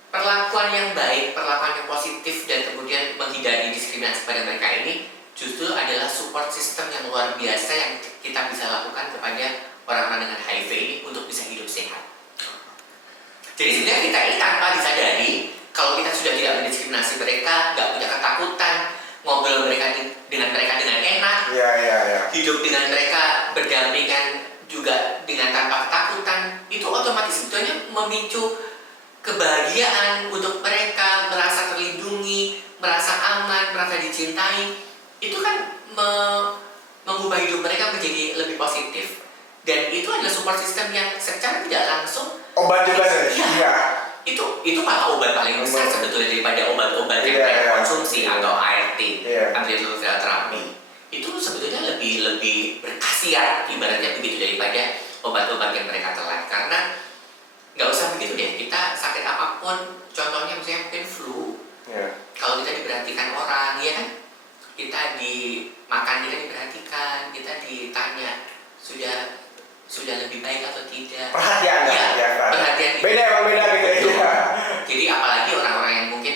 Perlakuan yang baik, perlakuan yang positif dan kemudian menghindari diskriminasi pada mereka ini justru adalah support system yang luar biasa yang kita bisa lakukan kepada orang-orang dengan HIV ini untuk bisa hidup sehat. Jadi sebenarnya kita ini tanpa disadari, kalau kita sudah tidak mendiskriminasi mereka, nggak punya ketakutan, ngobrol dengan mereka dengan enak, Iya. hidup dengan mereka berdampingan juga dengan tanpa ketakutan, itu otomatis sebetulnya memicu kebahagiaan untuk mereka, merasa terlindungi, merasa aman, merasa dicintai. Itu kan mengubah hidup mereka menjadi lebih positif. Dan itu adalah support system yang secara tidak langsung Obat juga sih. Iya. Iya. itu malah obat paling besar sebetulnya daripada obat-obat yang Iya, mereka iya. konsumsi atau ART, Iya. antiretroviral terapi. Itu sebetulnya lebih berkhasiat ibaratnya begitu daripada obat-obat yang mereka telan. Karena nggak usah begitu deh, kita sakit apapun, contohnya misalnya mungkin flu, Iya. kalau kita diperhatikan orang, ya kan, kita makan kita diperhatikan, kita ditanya sudah lebih baik atau tidak. Perhatian Ya, ya kan. perhatian itu. Beda gitu Betul. ya. Jadi apalagi orang-orang yang mungkin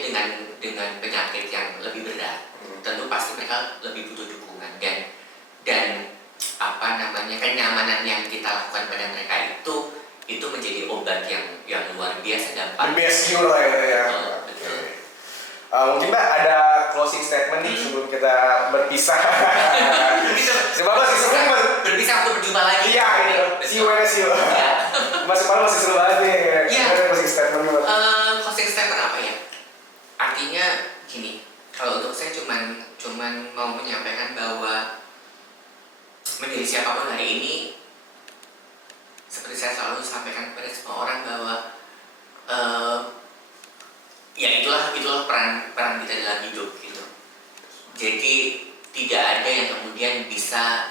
dengan penyakit yang lebih berat, tentu pasti mereka lebih butuh dukungan dan apa namanya kenyamanan yang kita lakukan pada mereka itu menjadi obat yang luar biasa dapat. The best you lah ya. Betul. Mungkin Mbak ada closing statement nih sebelum kita berpisah. Gitu. Semoga sih seru Mas. Berpisah untuk berjumpa lagi. Iya ini. See you. Ya. Mas Kepala masih seru banget nih. Iya. Gimana closing statement Mas? Closing statement apa ya? Artinya gini, kalau untuk saya cuman mau menyampaikan bahwa menjadi siapapun hari ini, seperti saya selalu sampaikan kepada semua orang bahwa ya itulah peran kita dalam hidup gitu. Jadi tidak ada yang kemudian bisa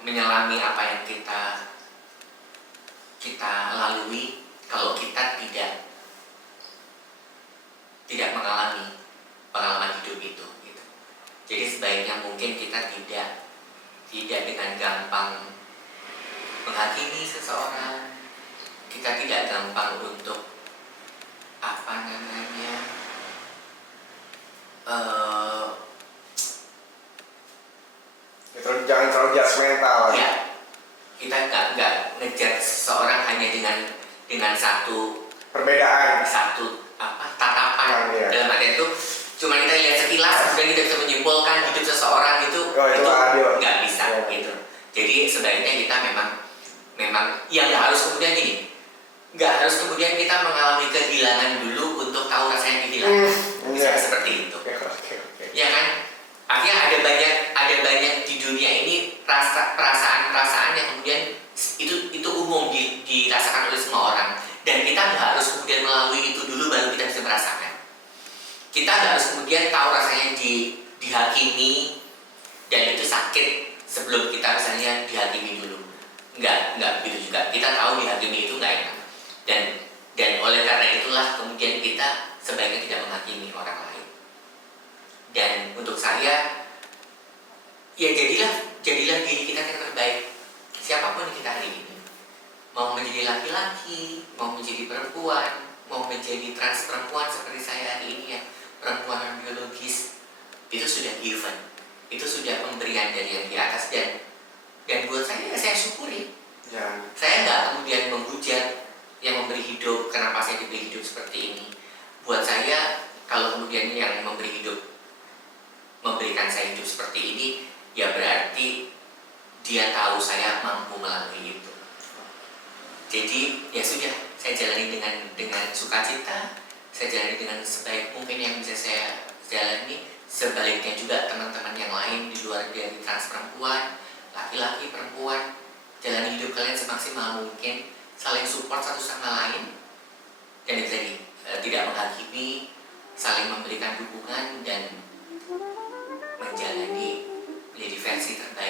menyelami apa yang kita lalui kalau kita tidak mengalami pengalaman hidup itu gitu. Jadi sebaiknya mungkin kita tidak dengan gampang menghakimi seseorang, kita tidak gampang untuk apa namanya Jangan terlalu judgmental. ya kita nggak ngejar seseorang hanya dengan satu Perbedaan. tatapan. Iya. Dalam artian itu cuma kita lihat sekilas kemudian kita bisa menyimpulkan hidup seseorang itu itu adil. nggak bisa Iya. gitu. Jadi sebaiknya kita memang yang harus kemudian gini, nggak harus kemudian kita mengalami kehilangan dulu untuk tahu rasanya kehilangan. Misalnya Iya. seperti itu. Oke. Ya kan? Artinya ada banyak di dunia ini perasaan yang kemudian itu umum dirasakan oleh semua orang, dan kita nggak harus kemudian melalui itu dulu baru kita bisa merasakan. Kita nggak harus kemudian tahu rasanya dihakimi dan itu sakit sebelum kita misalnya dihakimi dulu. Nggak begitu juga. Kita tahu dihakimi itu nggak enak, dan oleh karena itulah kemudian kita sebaiknya tidak menghakimi orang lain. Dan untuk saya, ya jadilah diri kita yang terbaik, siapapun kita hari ini. Mau menjadi laki-laki, mau menjadi perempuan, mau menjadi trans perempuan seperti saya hari ini ya, perempuan non biologis, itu sudah given, itu sudah pemberian dari yang di atas, dan buat saya syukuri. Ya. Saya nggak kemudian menghujat yang memberi hidup, kenapa saya diberi hidup seperti ini. Buat saya, kalau kemudian yang memberi hidup memberikan saya hidup seperti ini, ya berarti dia tahu saya mampu melalui itu. Jadi ya sudah, saya jalani dengan sukacita, saya jalani dengan sebaik mungkin yang bisa saya jalani. Sebaliknya juga teman-teman yang lain di luar dari trans perempuan, laki-laki, perempuan, jalani hidup kalian semaksimal mungkin, saling support satu sama lain, dan itu tadi tidak menghakimi, saling memberikan dukungan dan menjalani menjadi versi terbaik